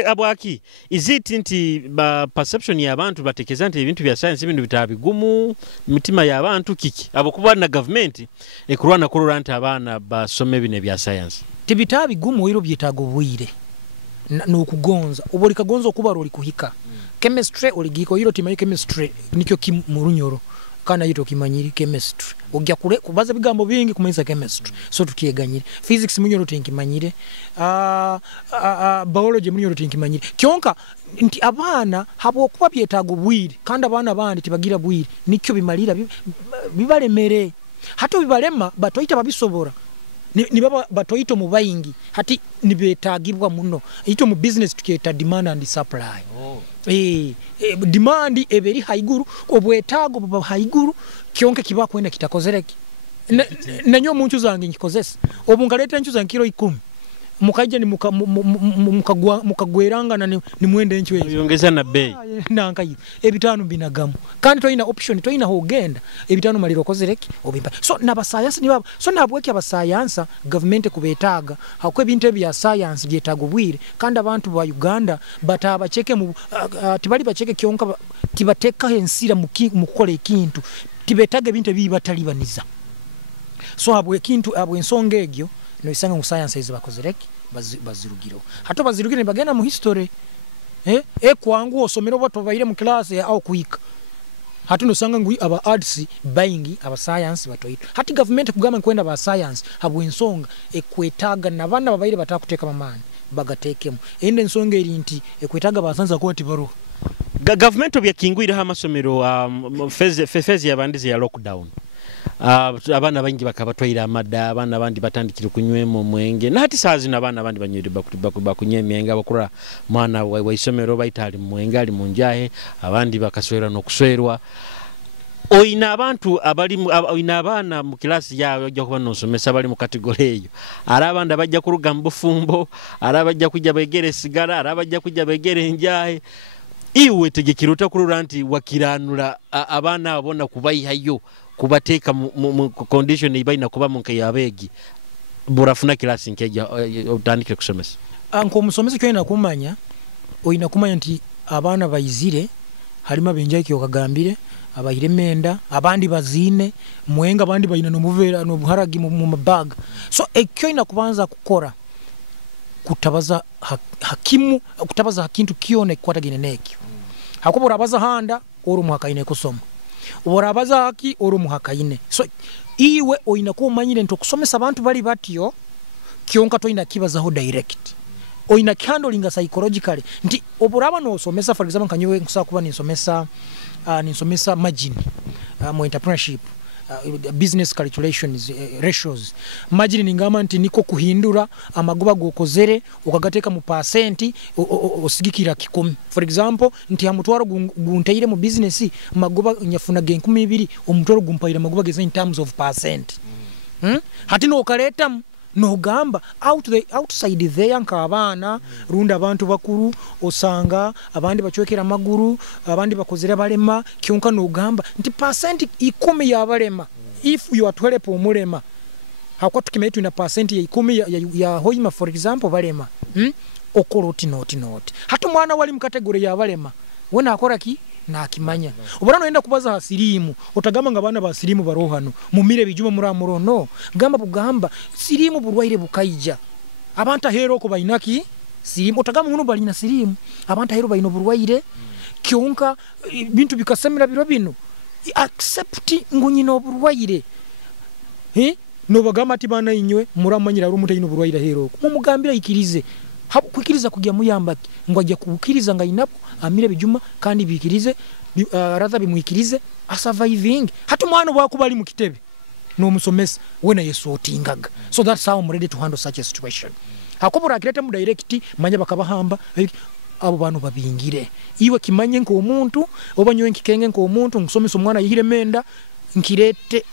habwaki is it nti perception ya abantu batekeza nti ebintu bya science ibintu bitabigumu mitima ya abantu kiki abokuba na government ekurwana kururanta abana basome bine bya science tibitabigumu wiro byetago bwire n'okugonza oboli kagonza okuba roli kuhika chemistry oligiko yiro timayi chemistry nikyo kimurunyoro kana yito kimanyiri chemistry ogya kule kubaza bigambo bingi kumanyisa chemistry so tukieganyire physics munyoro tinkimanyire biology munyoro tinkimanyire kyonka nti abana habo kuba byetago bwire kandi abana bandi tibagira bwire nikyo bimalira bibalemere hato bibalema batoyita babisobora ni baba batoito mu bayingi hati nibetagibwa muno ito mu business tuketa demand and supply demand eberi haiguru obwetago baba haiguru kionke kiba kwenda kitakozereki nanyo munchu zange nkikozesa obungaleta nchu zange kilo 10 mukaje ni mukagweranga na ni mwende enchu ezo yongeza na bei nanka hiyo ebitano binagamu kandi toina option toina hogenda ebitano maliro kozereki obimpa so naba science ni baba so nabweke aba science government kubetaga hakwe bintu bya science byetago bwire kandi abantu ba Uganda bataba cheke mu tibali bacheke kionka tibateka hensira mukole kintu tibetaga bintu bibatalibaniza so abwe kintu abwe ensonga egyo no isanga mu science izo bakozereki bazirugiro hato bazirugire bagenda mu history kwangu osomero bato baire mu class ya au kuika hatu no sanga ngui aba arts buying aba science batoito hati government kugama kwenda ba science habwe ensonga ekwetaga nabana babaire batakuteka mamani bagatekemu ende ensonga eri nti ekwetaga basanza kwati baro government obyakingwira ha masomero phase yabandize ya lockdown abana bangi bakabatwaira amada abana bandi batandikira kunywemo mwenge nati sazi nabana bandi banywira bakunyemyenga bakura mwana wa isomero baitali mwenge ali munjahe abandi bakaswera no kuswerwa oina abantu abali oina abana mu class yawe ojja kuba nosomesa bali mu category eyo arabanda bajja kuruga mbufumbo arabajja kujja begere sigara arabajja kujja begere njahe iwe tegekiro takurura nti wakiranula abana abona kubayihayo kubateka mu condition ibaina kuba munke yabegi burafuna class nkeja utandike kusomesa anko musomesa cyo ina kumanya oina kumanya nti abana bayizire harima benjaki okagambire abayire menda abandi bazine mwenga abandi bayina no muvera no buharagi mu mabag so ekyo ina kubanza kukora kutabaza hakimu kutabaza hakintu kione kwatagine nekyo hakubura abaza handa oru muhakaine kusoma Orabaza haki oro muhakaine so iwe oina ko manyire nto kusomesa abantu bali batyo kionka to ina kibaza ho direct oina handling psychologically nti oburaba no somesa for example kanyewe nkusa kuba nisomesa margin mu entrepreneurship business calculations ratios margin ningama nti niko kuhindura amagoba gokozere ukagateka mu percent osigikira 10 for example nti amutwaro gunteire mu business magoba nyafuna gen 12 omutwaro gumpaira magoba geze in terms of percent hati no kaleta no gamba outside there nka abana runda abantu bakuru osanga abandi bachwekera maguru abandi bakozera balema kyonka no gamba nti percent 10 ya balema if you are 12 omulema hakwa tukimetu ina percent ya 10 ya hoima for example balema okoroti not hatu mwana wali mkategori ya balema wena akora ki na akimanya obarano enda kubaza hasirimu otagamba ngabana basirimu barohano mumire bijuma muramurono gamba bugamba sirimu burwaire bukaija abanta hero ko bainaki sirimu otagamba muno bali na sirimu abanta hero baino burwaire kyonka bintu bikasemera biro bino accept ngunyino burwaire no bagamba tibana inywe muramanyira rumute ino burwaire hero mumugambira ikirize kwikiriza kujya muyambaki ngo ajya kubukiriza nga inapo amire bijuma kandi bikirize rather bimwikirize a surviving hatu mwana wako bali mu kitebe no musomesa wena yesu otingaga so that's how I'm ready to handle such a situation hakobora kireta mu direct manya bakabahamba abo bantu babingire iwe kimanye nko omuntu obanyo nkikenge nko omuntu ngusomesa omwana yihire menda nkirete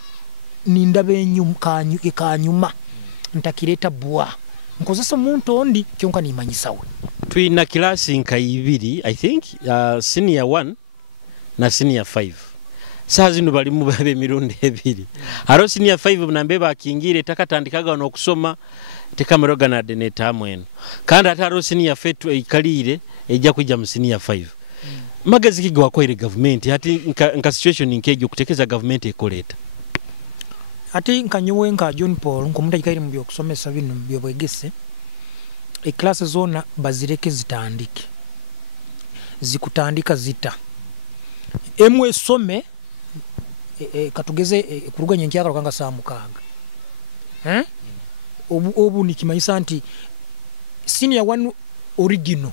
nindabe kanyuma ntakireta bwa nkozesa omuntu ondi kyonka nimanyisawe twina class nka ibiri I think senior 1 na senior 5 sazi no bali mu babe mirundi ebiri aro senior 5 nambe bakingire takatandikaga no kusoma tekameroga na deneta amweno kandi ataro senior 4 ikalire ejja kujja mu senior 5 magazi kigwa kwa ile government hati nka situation nkeje kutekeza government ekoleta ati nkanyewe nka John Paul nkomuta ikaire mu byokusomesa bino byobwegese class zona bazireke zitandike zikutandika zita emwe some katugeze kuruganya nkyaka kanga saa mukaga obu nikimanyisa nti senior 1 original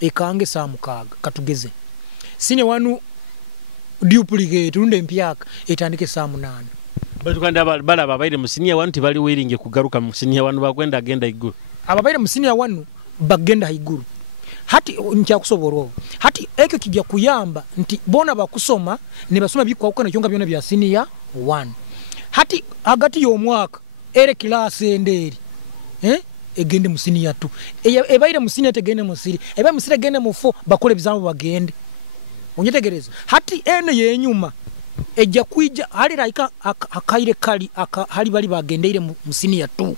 ekange saa mukaga katugeze senior 1 duplicate runde mpyaka etandike saa 8 batukanda balaba baire mu senior 1 tibali wiringe kugaruka mu senior 1 bakwenda agenda iguru ababaire mu senior 1 bagenda iguru hati nkyakusoborwa hati ekyo kijja kuyamba nti bona bakusoma ne basoma bikwa kyonga byona bya senior 1 hati agati y'omwaka ere class enderi egende mu senior 2 ebaire mu senior tegende mu siri eba mu siri egende mu 4 bakole bizambo bagende onyetegereza hati ene yenyuma ejja kuija ali raika akaire kali hali bali bagendeire mu senior 2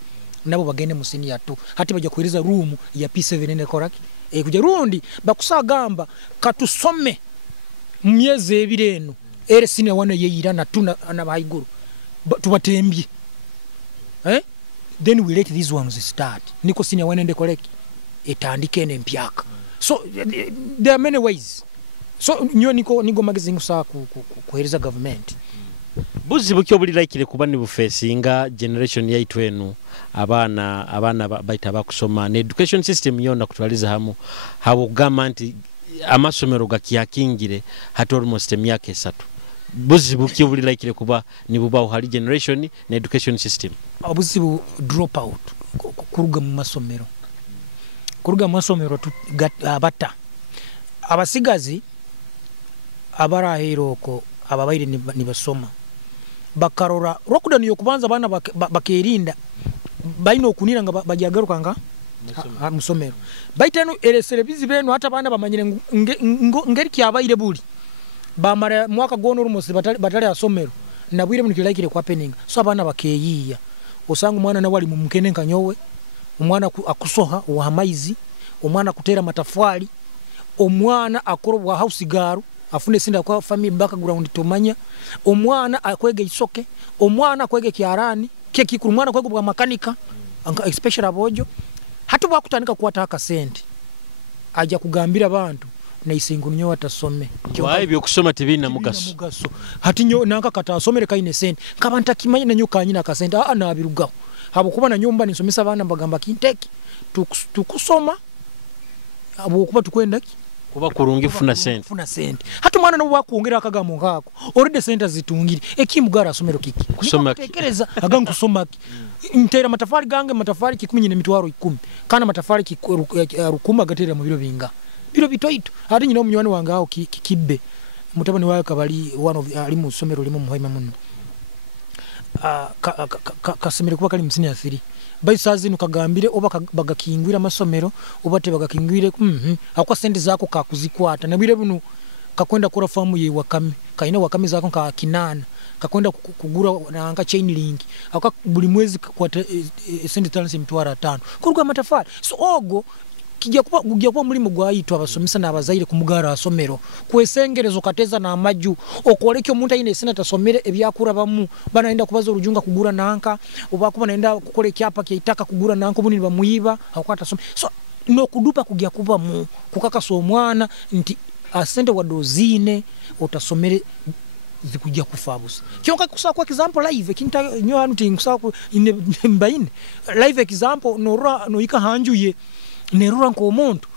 nabo bagende mu senior 2 hati bajja kuiriza room ya P7 ene koraki kuja rundi bakusagamba katusome myeze ebireno ere senior 1 yeyira na 2 na bayiguru tubatembye then we let these ones start niko senior 1 ende koreki etandike ne mpyaka so there are many ways so nyo niko magazine sa kuhereza government buzi bukyo buli like kuba ni bufesinga generation yaitu enu abana baita bakusoma ne education system yona kutwaliza hamu habo government amasomero gakiyakingire hata almost emyaka 3 buzi bukyo buli like kuba ni bubaho hali generation na education system abuzi bu drop out kuruga mu masomero abata abasigazi abara heroko ababaire ni basoma bakarora rokuda niyo kubanza bana bakerinda baino okunira nga bajagaruka nga musomero baitano ereserebizi beno hata bana bamanyire ngeri kyabaire buli bamara mwaka gono rumosi batali asomero nabwire mu kilaikire kwa peninga so abana bakeyiya osanga mwana na wali mu mukene kanyowe omwana akusoha wa maizi omwana kutera matafali omwana akorobwa house garu afune sinda kwa family background tomanya omwana akwege isoke omwana akwege kyarani keki ku mwana kwege bwa makanika especially abojo hatu bakutanika kuwata akasente aja kugambira abantu na isengu nyo watasome wae byo kusoma tibina mugaso hati nyo nanka kata asomere kaine sente kabanta kimanya na nyo kanyina akasente na abirugaho habo kuba na nyumba nisomesa abana bagamba kinteki tukusoma abo kuba tukwenda kuba kurungi funa sente hatu mwana no bakuongera akagamo ngako already sente zitungire ekimugara asomero kiki kusoma tekereza agangu kusoma ntera matafari gange matafari 10 kana matafari rukuma gatera mu biro binga biro bitoito hati nyino munywani wange aho kibbe mutabani wayo kabali one of ali mu somero limo muhima muno kasemere kuba kali msini ya 3 baisazi nukagambire oba bagakingwira masomero obate bagakingwire akwa sente zako kakuzikwata nabire buno kakwenda kura famu ye wakame kaina wakame zako ka kinana kakwenda kugura nanga chain link akwa buli mwezi kwa sente talent mtwara 5 kuruga matafari so ogo kijja kuba mulimo gwayitwa abasomesa nabazaire kumugara asomero kwesengerezo kateza na amaju okolekyo omuntu ayine sina tasomere ebyakura bamu banaenda kubaza urujunga kugura nanka obakuba naenda kukole kyapa kyitaka kugura nanko bunini bamuyiba akwata some so no kudupa kujja kuba mu kukakaso omwana nti asente wadozine otasomere zikujja kufabusa kyonka kusa kwa example live kinta nyo anu tingusa mbaine live example no ika hanjuye nerura nko omuntu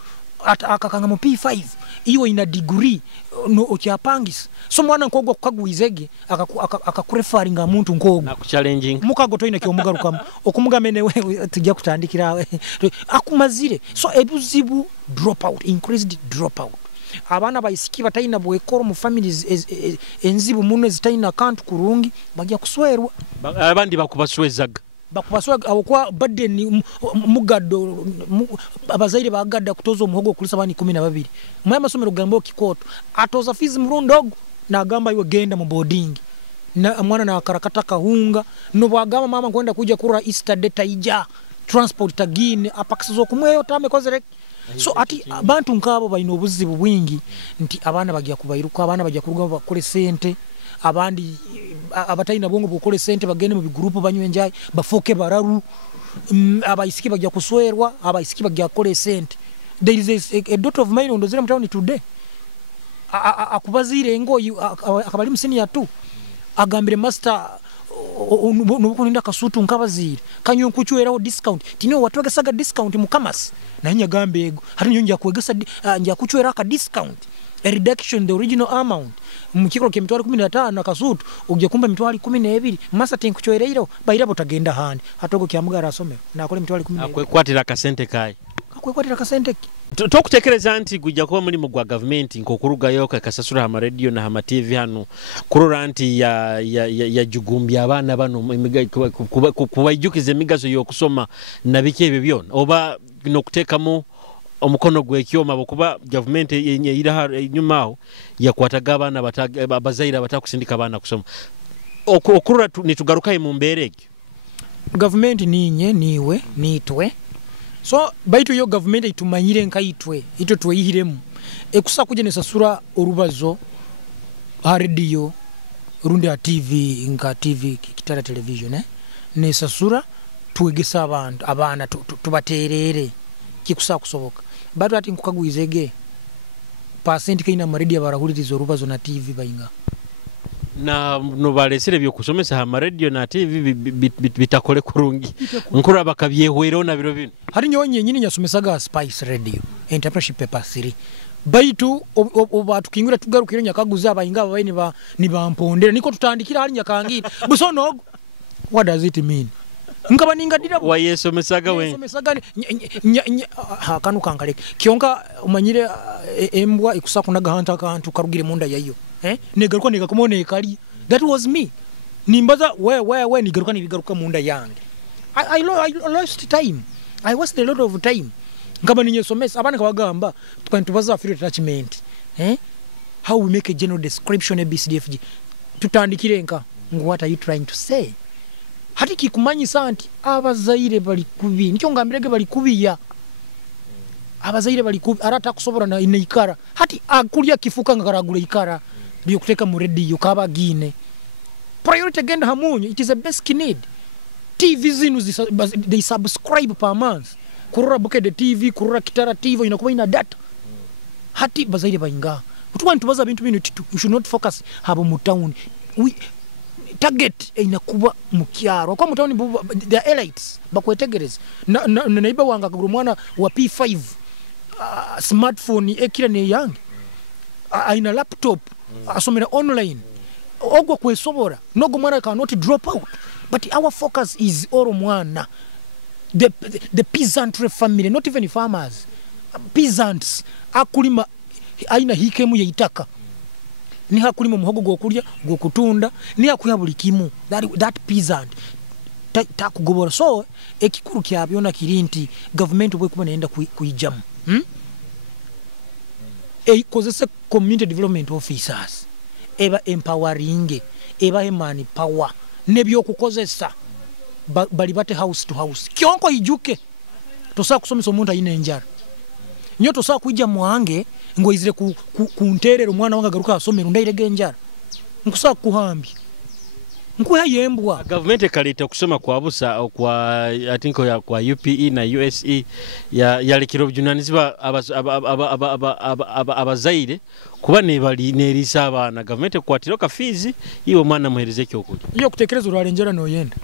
akakanga mu P5 iyo ina degree no okyapangisa so mwana nkogwa kukagwizege akakurefaringa omuntu nkogo na kuchallenging mukago toine kyo mugaruka okumugamene we tujja kutandikira akumazire so ebuzibu drop out increased drop out abana bayisikiba taina bwekoro mu families enzibu muno zitaina kantu kurungi bajja kuswerwa abandi bakubaswezaga bakubaswa abokwa badeni mugado abazaire bagadda kutoza omuhogo kulisa bani 12 mwe masomero gambo kikoto atoza fees murundogo na gamba iwe genda mu boarding na mwana na karakata kahunga no bwagama mama kwenda kuja kura Easter data ija transport tagine apakisizo kumweyo tame kozere so ati abantu nkabo bayino obuzibu bwingi nti abana bagya kubairuka abana bagya kuruga bakole sente abandi abataina bongo bukole sente bagene mu bigroup banywenjaye bafoke bararu abayisiki bagya kuswerwa abayisiki bagya kole sente there is a dot of mine ondozira mtown today akubazire ngoyi akabali musini ya 2 agambire master nubukuninda kasutu nkabazire kanyo nkuchweraho discount tino watwege saga discount mukamas na nya gambego hari nyonja kwegesa nja kuchwera ka discount a reduction the original amount mukikoro ke mitwali 15 akasutu ugye kumba mitwali 12 masa tinkuchwereiro bayirabo tagenda handi hatogo kyamugara asomero nakole mitwali 12 akwekwatira kasente kai akwekwatira kasente tokutekereza nti gujja kuba muri mu gwa government nkokurugayo kakasasura ha radio na ha TV hano kurora nti ya jugumbya abana bano kubayijukiza emigazo yokusoma nabikebe byona oba no kutekamo omukono gwekyoma bokuba government yenye ira nyumaho yakwataga abana abazaira batakusindika abana kusoma okurura nitugarukaye mu mbereke government ninye niwe nitwe so baitu yo government itumanyire nkaitwe ito tweyihiremu ekusa kuje nesasura Orubazo radio rundi ya TV nka TV Kitara television nesasura Kwegesa abantu abana tubaterere kikusa kusoboka bado ati nkukagwizege percent kaina maridi barahuliriza Orubazo na TV bayinga na no balesere byo kusomesa ha radio na TV bitakole kurungi nkura bakabyehwero na biro bino hari nyonye nyini nyasomesaga Spice radio entrepreneurship paper 3 baitu obatu kingira tugarukire nyakaguza abayinga abaye ni bampondera niko tutandikira hari nyakangira busono what does it mean nkaba ningadira wayesomesaga we somesaga kanu kankale kionka umanyire embwa ikusa kunaga hanta kantu karugire munda yayo negaruka nikakumone kali that was me nimbaza we nigaruka nigaruka munda yange I lost time I wasted a lot of time nkaba ninyesomesa abana kabagamba tukantubaza afire attachment how we make a general description ABCDFG tutandikire nka what are you trying to say hati Kumanyisa anti abazaire bali kubi nicyo ngambirege bali kubiya abazaire bali kubi arata kusobora na ikara hati akulya kifuka ngakaragula ikara biyo kuteka mu radio kabagine priority agenda hamunyu it is a basic need TV zinu they subscribe per month kurura buke de TV kurura Kitara TV inakuwa ina data hati bazaire bayinga utubantu baza bintu bino titu you should not focus habo mu town we target inakuba mukyaro kwa mutawuni the elites bakwetegereza na naiba wanga kaguru mwana wa P5 smartphone ekira ne yange aina laptop asomera online ogwa kwesobora nogo mwana cannot drop out but our focus is all mwana the peasantry family not even farmers peasants akulima aina hikemu yaitaka ni hakulima muhogo gwokulya gwokutunda ni hakuyabuli kimu that peasant takugobora so ekikuru kyabyona kirinti government bwe kuba naenda kuijamu kozese community development officers eba empowering eba emani power nebyo kukozesa bali bate house to house kyonko ijuke tosa kusomesa omuntu ayina enjara nyo tosa kuija mwange ngo izire kunterero mwana wanga garuka asomero ndairege enjara nkusa kuhambi nkuya yembwa government kaleta kusoma kwa busa kwa I think ya kwa UPE na USE ya likiro byunaniziba abazaire kuba ne bali nerisa abana government kwatiro ka fees iyo mwana muhereze cyokuja iyo kutekereza uralenjera no yenda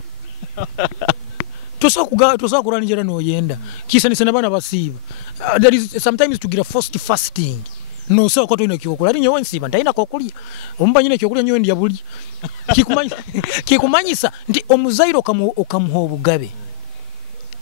tosa kuranjera no yenda kisa ni sana bana basiba there is sometimes to get a forced fasting no so ko to ino kyokulia ari nyewe nsiba ndaina kokulia omba nyine kyokulia nyewe ndiya buli Kikumanyisa ndi omuzairo okamuho bugabe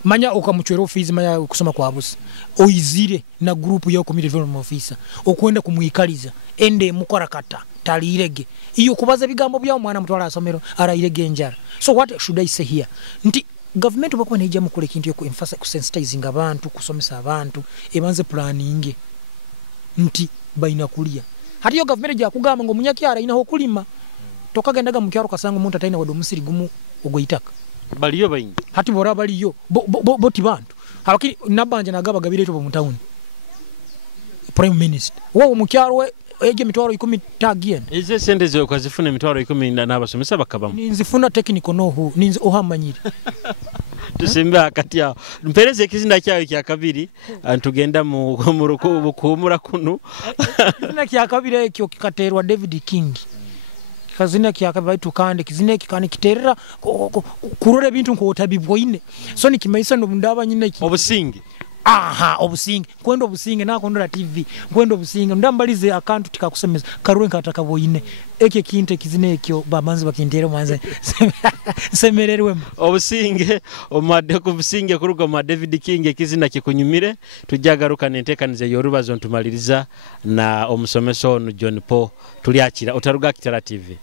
manya okamuchwero fees manya kusoma kwa abusi oizire na group ya community development officer okwenda kumwikaliza ende mukorakata talirege iyo kubaza bigambo bya mwana mutwala asomero arayirege njara so what should I say here ndi government bakwa neja mukole kintu yo emphasize ku sensitizing abantu kusomesa abantu ebanze planning nti baina kulia hati yo government ja kugamba ngo munyakyara ina hokulima tokagendaga mukyaro kasanga umuntu ataina wado musiri gumu ogoyitaka baliyo bayingi hati bora baliyo boti bantu habaki nabanje nagaba gabireto mu town prime minister wo mukyaro we eje mitwaro 10 tagien ize sende zo kwazifuna mitwaro 10 n'abasomesa bakabamu ninzifuna technical nohu ninzi ohamanyire tusimbe akati ya mpereze kizinda cyayo kya kabiri antugenda mu bukumura kunu kizinda kya kabiri ekyo kikaterwa David King kazina kyakaba tukande kizine kikane kiterera kurore bintu nko otabibwoine so ni kimaisa no ndaba nyine obusingi aha obusinge kwenda obusinge nakondora TV kwenda obusinge ndambalize akantu tikakusemeza karwe nkataka boyine eke kinte kizine ekyo babanzi bakindero manze semererwe obusinge omade ku businge kuruga ma David King kizina kikunyumire tujagaruka nentekanize yorubazo ntumaliriza na omusomesa ono John Paul Turyakira otaruga Kitara TV.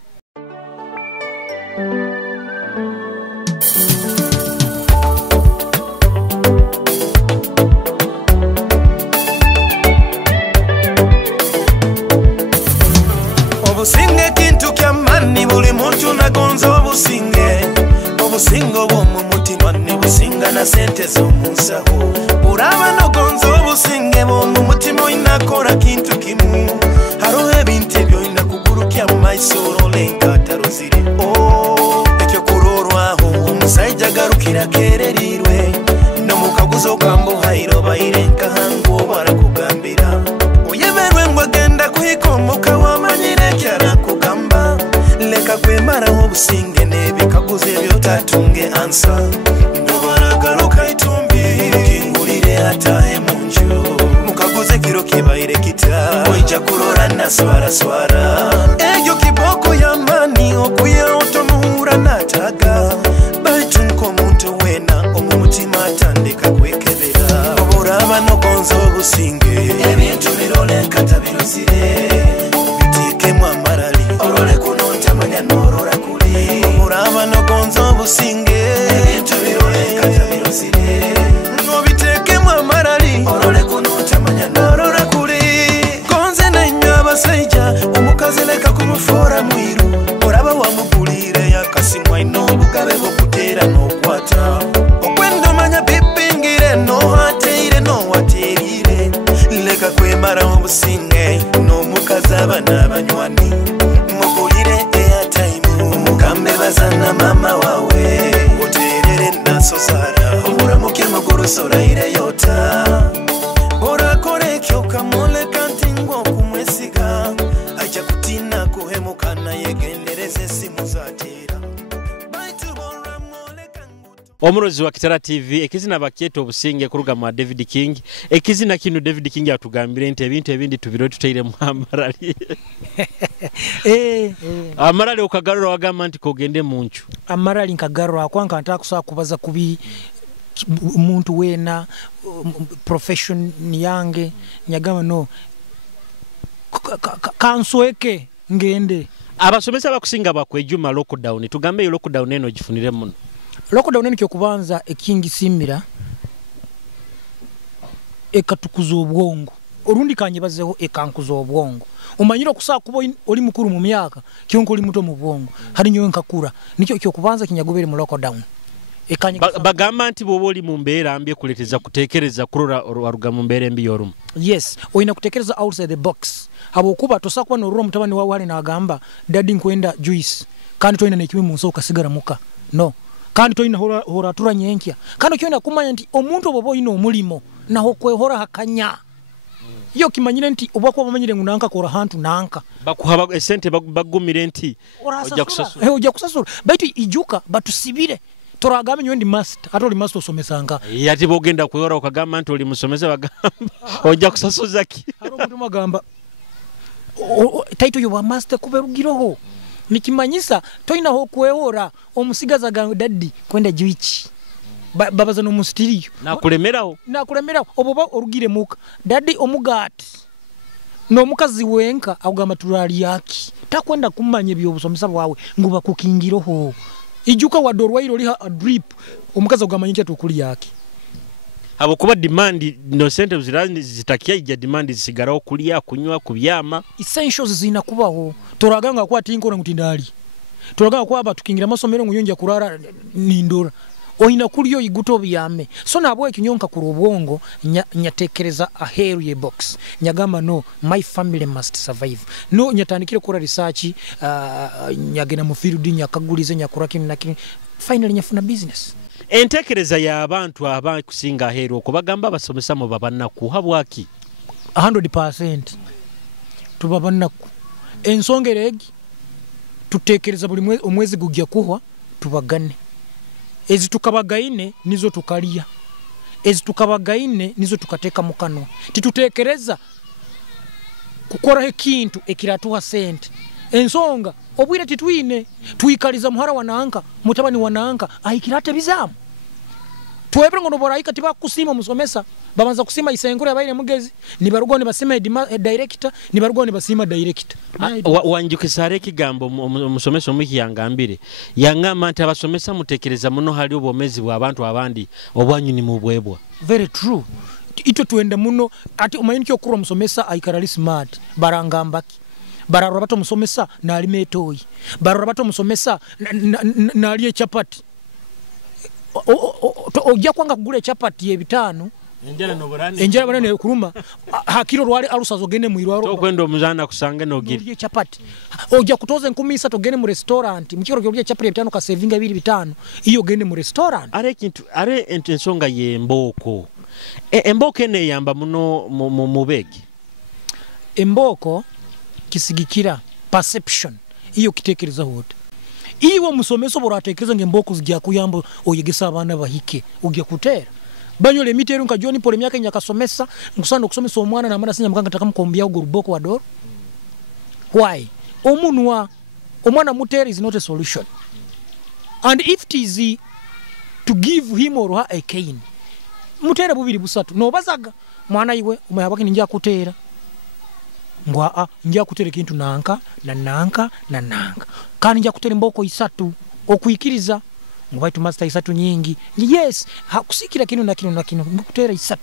Obusinge kintu kya mani buli muntu nagonza obusinge bwo mu mutima ne businga na sente z'omunsaho uraba nogonza obusinge bwo mu mutima inakora kintu kimu haro ebintu byo inakugurukya mu maiso rolenga taruzire ekyo kurorwaho omusajja garukira kererirwe no mukaguzo kambo hairo bairenka hango barakugambira oyemerwe ngwagenda kuhikomoka wamanyire kyara kugamba leka kwemara obusinge nebikaguze byotatunge ansa ndobaragaruka itumbi kingulire hatahe munju mukaguze kiro kibaire kita oija kurora na swara ejo kiboko ya mani okuya otomuhura nataga baitu nko muntu wena omumutima atandika kwekebera oburaba nogonza obusinge ebintu birole katabiruzire bitike mwamarali orole kuno ntamanya norora kuli oburaba nogonza obusinge ebintu birole katabiruzire bitike mwamarali orole kuno ntamanya norora kuli konze nanywa abasajja omukazi leka kumufora mwiru oraba wamugulire yakasimwa inobugabe bwokutera nokwata okwendomanya bibingire nohateire nowaterire leka kwemara obusinge n'omukazi abana abanywani mugulire airtime mukambe bazana mama wawe oterere nasozara omuramuke mugurusora ireyota orakore ekyo kamole kantingwa okumwesiga aja kutina kuhemukana yegendereze simu zatera Omurozi wa Kitara TV ekizina bakyeto obusinge kuruga mu David King ekizina kinu David King atugambire nti ebintu ebindi tubiro tuteire mu amarali amarali okagarura wagamba nti kogende munchu amarali nkagarura akwanka ntakusa kubaza kubi muntu wena profession yange nyagama no kansweke ngende abasomesa bakusinga bakwejuma lockdown tugambe yo lockdown eno gifunire muno lockdown eno kyokubanza ekingisimira ekatukuza obwongo orundi kanyibazeho ekankuza obwongo omanyiro kusa kubo oli mukuru mu myaka kyonko oli muto mu bwongo hari nyo nkakura nikyo kyokubanza kinyagobere mu lockdown bagamba nti bobo oli mu mbeera ambye kuleteza kutekereza kurora waruga mu mbeera embi yorumu yes oina kutekereza outside the box abo kuba tosakuba noruro mutabani wa wali na agamba daddy nkwenda juice kandi toina nekimi munso okasigara muka no kandi toina hora turanye enkya kandi kyona kumanya nti omuntu bobo ino omulimo naho kwehora hakanya yo kimanyire nti obako bamanyire ngunanka kora hantu nanka bakuhaba esente bagumire nti ojja kusasura baitu ijuka batusibire toragame nyondi master atoli master osomesanga yati bogenda kuyora okagamba nti oli musomesa bagamba ojja kusasuza ki aro muntu magamba taito yo wa master kuberugiroho nikimanyisa toina ho kwehora omusigaza ga daddy kwenda juichi babaza no mustiriyo nakulemeraho oboba orugire muka daddy omugati no mukazi wenka agamba turali yaki takwenda kumanya byo busomesa bwawe nguba kukingiroho ijuka wadorwa iro liha a drip omukazi agamba nti tukuli yaki abo kuba demand no sente zirani zitakia ija demand zisigaraho kulia kunywa kubyama essentials zina kubaho toraganga kwa tinko na mutindali toraganga kwa batukingira masomero nguyonja kurara nindora oina kuliyo iguto byame so nabo ekinyonka ku rubongo nyatekereza aheru ye box nyagamba no my family must survive no nyatandikire kora research nyagena mu field nyakagulize nyakura kimi nakini finally nyafuna business entekereza ya abantu abakusinga aheru okubagamba basomesa mu babanna ku habwaki 100% tubabanna ku ensongeregi tutekereza buli omwezi gujja kuhwa tubagane ezi tukabagaine nizo tukalia ezitukabagaine nizo tukateeka mu kanwa titutekereza kukoraho ekintu ekiratuha sente ensonga obwire titwine tuyikaliza muhara wananka mutabani wananka ahikirate bizamu twebere ngono borayika tibakusima Musomesa babanza kusima isengura yabaire mugezi nibarugone basima director nibarugone basima director wanjukisare kigambo Omusomesa omukiyangambire yangama nti abasomesa mutekereza muno hali obomezi bw'abantu abandi obwanyuni mu bwebwa very true ito tuende muno ati umayini kyo kuro Musomesa aikarali smart barangambaki bararora bato Musomesa na alimetoyi bararora bato Musomesa na aliye chapati ojja kwanga kugula chapati ye5 enjala banane kuruma hakiro rwali alusazo gene mwirwaro to kwenda omuzana kusange no giri chapati ojja kutoza 10 to gene mu restaurant mukiro kyo chapati ye5 ka savinga 2-5 iyo gene mu restaurant are ensonga ye mboko emboko ene yamba muno mubegi emboko kisigikira perception iyo kitekereza hote iwo Musomesa boratekereza ngemboko zijya kuyamba oyegesa abana bahike ugya kutera banyole mitero nka John Paul myaka nyakasomesa nkusanda kusomesa omwana na amana sinya mukanga takamukombya ugo ruboko wa doro why omwana mutera is not a solution and if it is to give him or her a cane mutera bubiri busatu no bazaga mwana iwe umayabaki ninja kutera ngwa njya kutera kintu nanka kandi njya kutera mboko 3 okuyikiriza ngwaitu master 3 nyingi yes hakusikira kintu na kintu kutera 3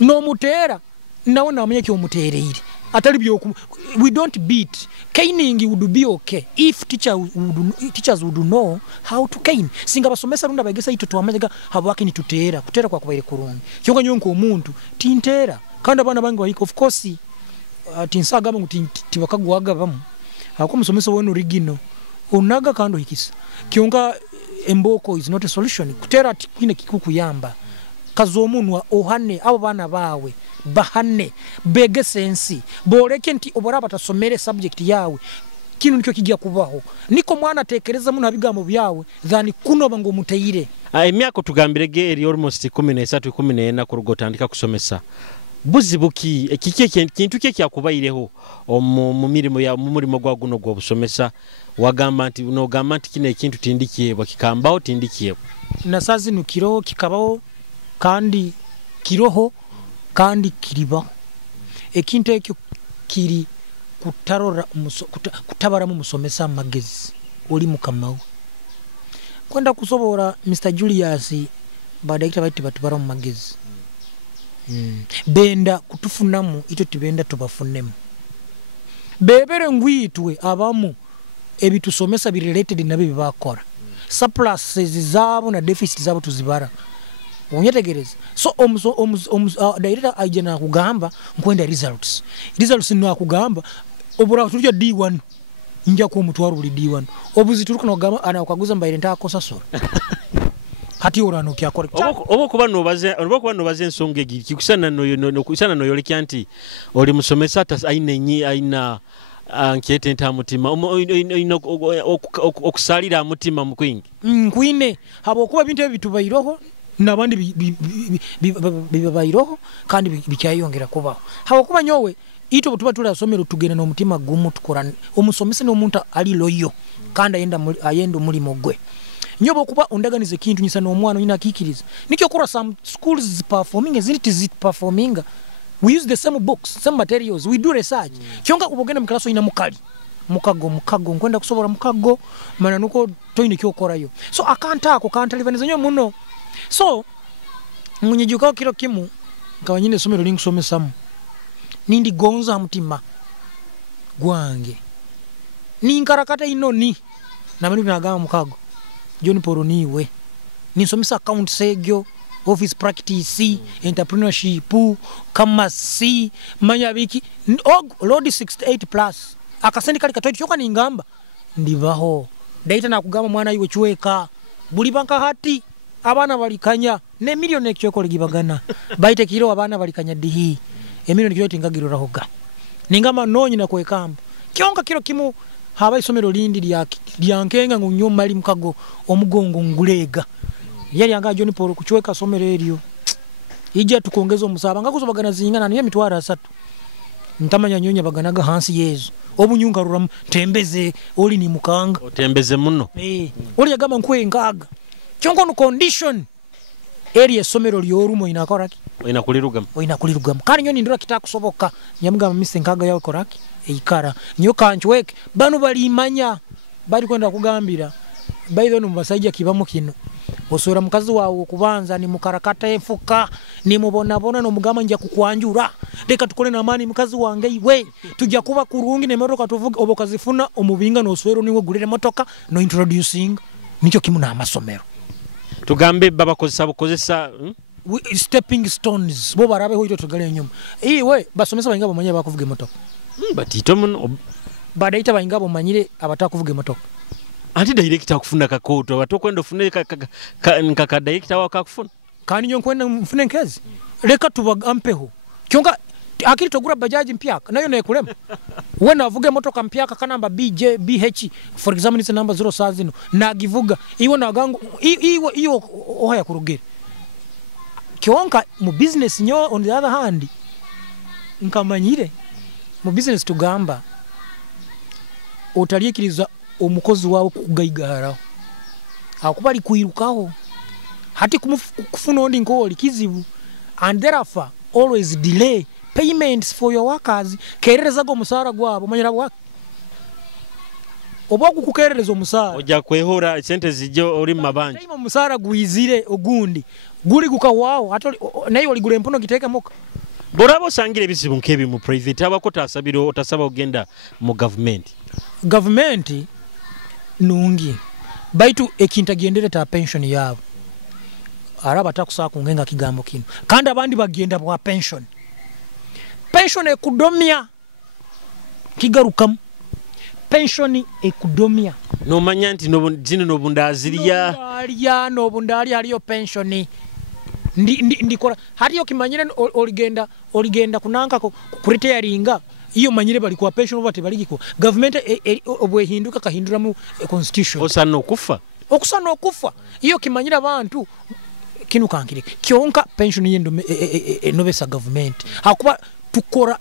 no mutera naona amenye kyo muterere atali byo we don't beat caning would be okay if teachers would know how to cane singa basomesa runda bagesa ito twamanyega habwaki ni kutera kwa kubaire kurungi kyonga nyonko omuntu tintera kandi abana bangi bahiko of course tinsaga bangu tibakagwaga bamu hako Musomesa wenu rigino unaga kando hikisa kyonga emboko is not a solution kutera kine kikuku yamba kazomunwa ohane abo bana bawe bahane bege sensi boreke nti obora batasomere subject yawe kinu nicyo kijya kubaho niko mwana tekereza muno abigambo byawe thani kuno bango mutayire emyako tugambirege eri almost 13-14 ku rugotandika kusomesa buzibuki ekike kintu kye kyakubaireho mu mirimo ya mu murimo gwa guno gwa busomesa wagamba nti no gamba nti kine kintu tindikiye bakikambaho tindikiye nasazi nukiro kikabaho kandi kiroho kandi kiriba ekintu ekyo kiri kutarora kutabara mu Musomesa magezi oli mukamawo kwenda kusobora Mr Julius badaita bati batubara mu magezi benda kutufunamu ito tibenda tubafunemu bebere ngwitwe abamu ebitusomesa bi related nabe bibakora surpluses zabo na deficit zabo tuzibara onyetegereza so director ajena kugamba nkwenda results no akugamba obura tulya D1 njya ku mutwaro buli D1 obuzi turuko no gamba ana ukaguza mbaire ntakosa sora hati orano kyakora obo kuba no baze ensonga egi kikusana no yole kyanti oli Musomesa aina ankete ntamutima okusalira mutima mukwingi nkwine habo kuba bintu ebitubayiroho nabandi bibayiroho kandi bikyayongera kubaho habo kuba nyowe ito tuba tulasomero tugena no mutima gumu tukorana Omusomesa no muntu ali loyo kandi ayenda mulimo gwe nyobo kuba undaganize kintu nyisa no mwana ina kikiriza nikyo kora some schools is performing as it is performing we use the same books same materials we do research kyonga ubogena mukalaso ina mukago nkwenda kusobora mukago mana nuko toine kyo korayo so akanta livaniza nyo muno so munyijuka kiro kimu kawanyine somero linkusomesa nindi gonza mutima gwange ninkarakata inoni nabandi nagama mukago John Paul niwe nisomesa account segyo office practice entrepreneurship kama si manyabiki load 68 plus akasendika likatoiti choka ningamba ndibaho daita nakugamba mwana iwe chweka buli banka hati abana balikanya ne million ekyo ligibagana baite kiro abana balikanya dihi emilion kyo tingagirora hoga ningamba nonyi na kwekamba kyonga kiro kimu haba isomero lindi lyankenga ngunyoma ali mukago omugongo ngulega yali anga John Paul kuchweka somero elyo ija tukongeza omusaba nga kusobagana zingana niyo mitwaro 3 ntamanya nyonya baganaga hansi yezo obunyunga ruramu tembeze oli ni mukanga otembeze muno oli yagamba nkwengaga kyonko no condition area somero lyorumo inakoraki oina kulirugam kandi nyoni ndura kitakusoboka nyamugamba mise nkaga yawe koraki eikara nyo kanchweke banu balimanya bali kwenda kugambira baidho no basajja kibamo kino osura mukazi wawe kubanza ni mukarakata efuka ni mubona no mugama nja kukwanjura leka tukole na amani mukazi wange iwe tujja kuba kurungi ne motoka tuvuga obokazifuna omubinga no swero niwe gulire motoka no introducing nicho kimuna amasomero tugambe baba kozesa stepping stones bo barabe hoito tugale nyuma iwe basomesa bayinga bomanye bakuvuga motoka batito muno badaita bayinga bomanyire abatakuvuga motoka anti director akufuna kakoto batokwenda ofune ka director wakakufuna kani nyo kwenda mfune nkezi leka tubagampeho kyonga akili togura bajaji mpyaka nayo nekulema wena avuge motoka mpyaka kanamba BH for example ni number 0 saa zino nagivuga iwe nagango iyo ohaya kurugera kyonka mu business nyo on the other hand nkamanyire mu business tugamba otaliyekiriza omukozi wawe kugayigara akubali kuirukaho hati kufuna ondi nkoli kizibu and therefore always delay payments for your workers kerereza go musara gwabo manyira bwa oboku kukerereza musara oja kwehora sente zijo ori mabanje time musara guizire ogundi guri gukawaho hata nayo ligule mpono kiteka moka borabo sangire bisibu nkebi mu private abakota asabiro otasaba ogenda mu government nungi baitu ekintagendere ta pension yabo araba takusa kungenga kigambo kino kandi abandi bagenda bwa pension ekudomia kigarukam pension ekudomia no manyanti no jino no bundaziriya no bundali aliyo pension ndikora hariyo kimanyire oligenda kunanka kuretiringa iyo manyire bali kwa pension obate baligiko government obwe hinduka kahindura mu constitution osano okufa iyo kimanyira abantu kinu kankire kyonka pension yendo novesa government hakuba tukora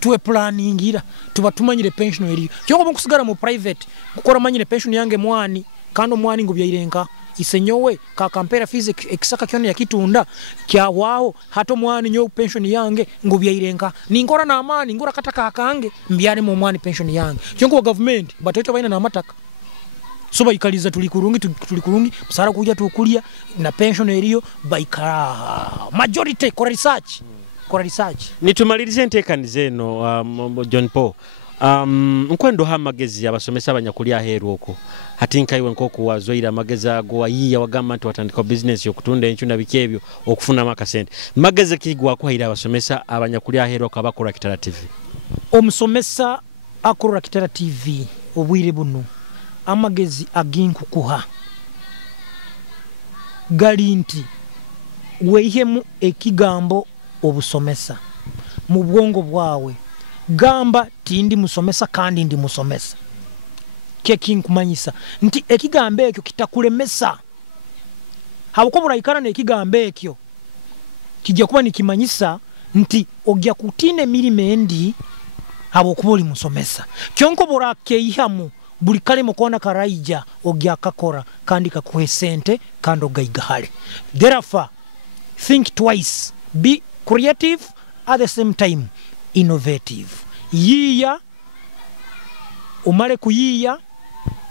tuwe planningira tuba tumanyire pension eri kyonko mukusigara mu private kukora manyire pension yange mwani kando mwani ngubyayirenka isenyowe ka compare fees ekisaka kyone yakitunda kya wao hato mwani nyo pension yange ngubyayirenka ningora na amani ngora kataka akange mbyane mu mwani pension yange kyonko government batoto baina na mataka so bayikaliza tulikurungi musara kuja tukulia na pension eriyo bayikara majority kora research nitumalirize ntekanize no John Paul nkwendo hamagezi abasomesa abanyakulia heru oko hatinka iwe nkoko wazoira magezi ago ayiya wagamba nti watandika business yokutunda enchuna bikebyo okufuna makasente magezi kigwa kwa ira abasomesa abanyakulia heru oko abakora Kitara TV omusomesa akora Kitara TV obwire buno amagezi aginkukuha galinti weihemu ekigambo obusomesa mu bwongo bwawe gamba tindi musomesa kandi ndi musomesa keki Kumanyisa nti ekigambe ekyo kitakulemesa habuko burayikana ne ekigambe ekyo kijja kuba nikimanyisa nti ogya kutine milime ndi habokubuli musomesa kyonko borakeihamu buli kale mukona karaija ogya kakora kandi kakuhesente kandi ogayigahale therefore think twice be creative at the same time innovative yiya umale kuyiya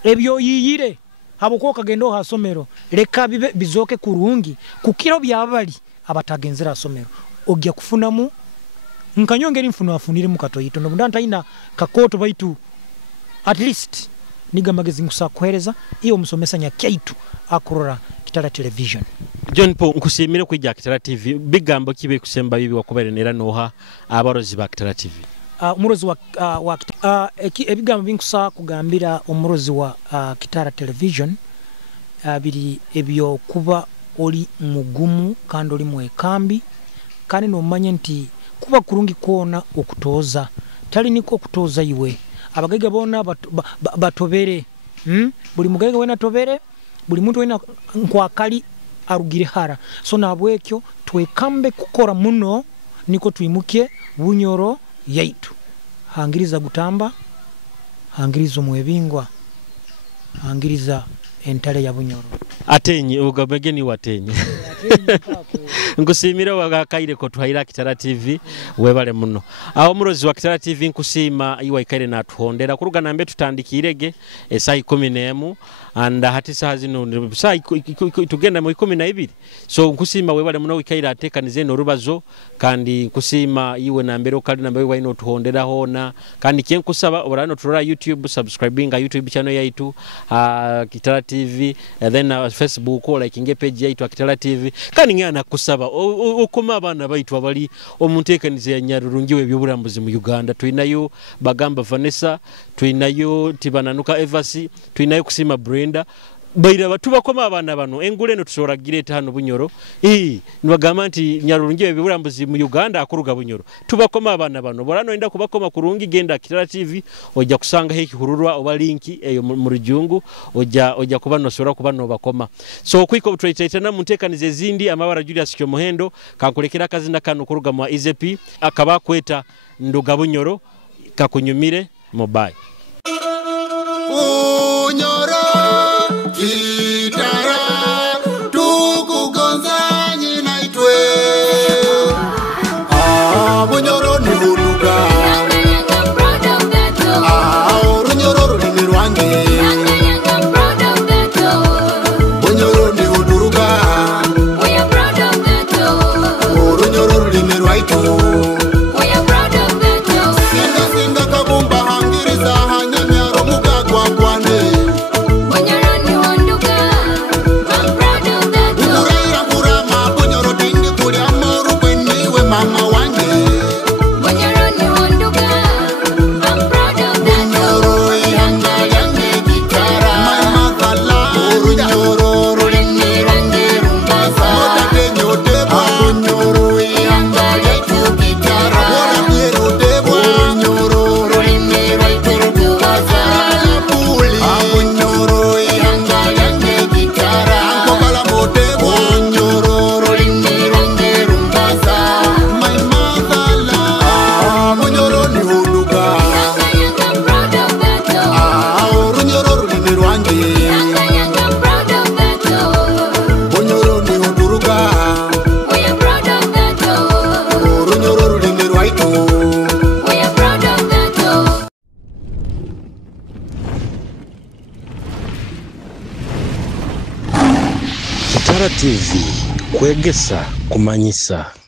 ebyo yiyire haboko kagendo hasomero leka bizoke kurungi kukiro byabali abatagenzera asomero ogya kufunamu nkanyongera infuno afunire mukatoyito no ndanta ina kakoto baitu at least niga magazine kusakuhereza iyo musomesa nya kyaitu akurora Kitara television John Paul nkusimire kwijja Kitara TV bigambo kibe kusemba bibi wakuberenera noha abarozi ba Kitara TV umurozi wa ebigambo binkusa kugambira umurozi wa Kitara television biri ebyo kuba oli mugumu kandi oli mwekambi kandi no manye nti kuba kurungi kuona okutoza tali niko kutoza iwe abagaiga bona batobere buli mugaiga wena tobere buli muntu wena nkwakali arugire hara so nabwekyo twekambe kukora muno niko twimuke bunyoro yaitu hangiriza gutamba hangiriza omwebingwa hangiriza entale ya bunyoro atenyi ugabegeni watenyi nkusimira wagakaire ko twahira Kitara TV webale muno aho murozi wa Kitara TV nkusima iwa ikaire na tuhondera kuruga nambe tutandikirege saa 11 anda hati saa zino saa tugenda mu 12 so nkusima webale muno ikaire atekanize no Orubazo kandi nkusima iwe nambero kali nambe wa ino tuhondera hona kandi kyenkusaba orano turora YouTube subscribing YouTube channel yaitu Kitara TV then Facebook like inge page yaitu Kitara TV kandi ngana kusaba okoma abana baitu abali omuntekanize ya Nyarurungiwe by'oburambuzi mu Uganda tuinayo Bagamba Vanessa tuinayo Tibananuka Evasi tuinayo kusima Brenda baira batubakoma abana bano engule no tushora gireta hano bunyoro nibagamba nti Nyarurungiwe by'oburambuzi mu Uganda akuruga bunyoro tubakoma abana bano borano enda kubakoma kurungi genda Kitara TV ojja kusanga heki hururwa oba linki eyo mu rujungu ojja kubanosora kubano bakoma so kwiko butwaitana muntekanize zindi amabara Julius Kyomuhendo kankulekera kazinda kanu kuruga mu IZP akaba kweta nduga bunyoro kakunyumire mobile bunyoro Kitara tukugonzanyi naitwe bunyoro ni huluga orunyoro rulimi rwange bunyoro ni huduruga orunyoro rulimi rwaitu singa kabumba hangiriza hanyanyaro mugagwa kwane mama wange bunyoro ni honduka I'm proud of that bunyoro yange Kitara my motherland bunyoro rulimi rwange rumbaza motate nyote bunyoro yange Kitara wala biero de bunyoro rulimi rwange rumbaza puli bunyoro yange Kitara ngobala mote bunyoro rulimi rwange rumbaza Kitara TV Kwegesa Kumanyisa.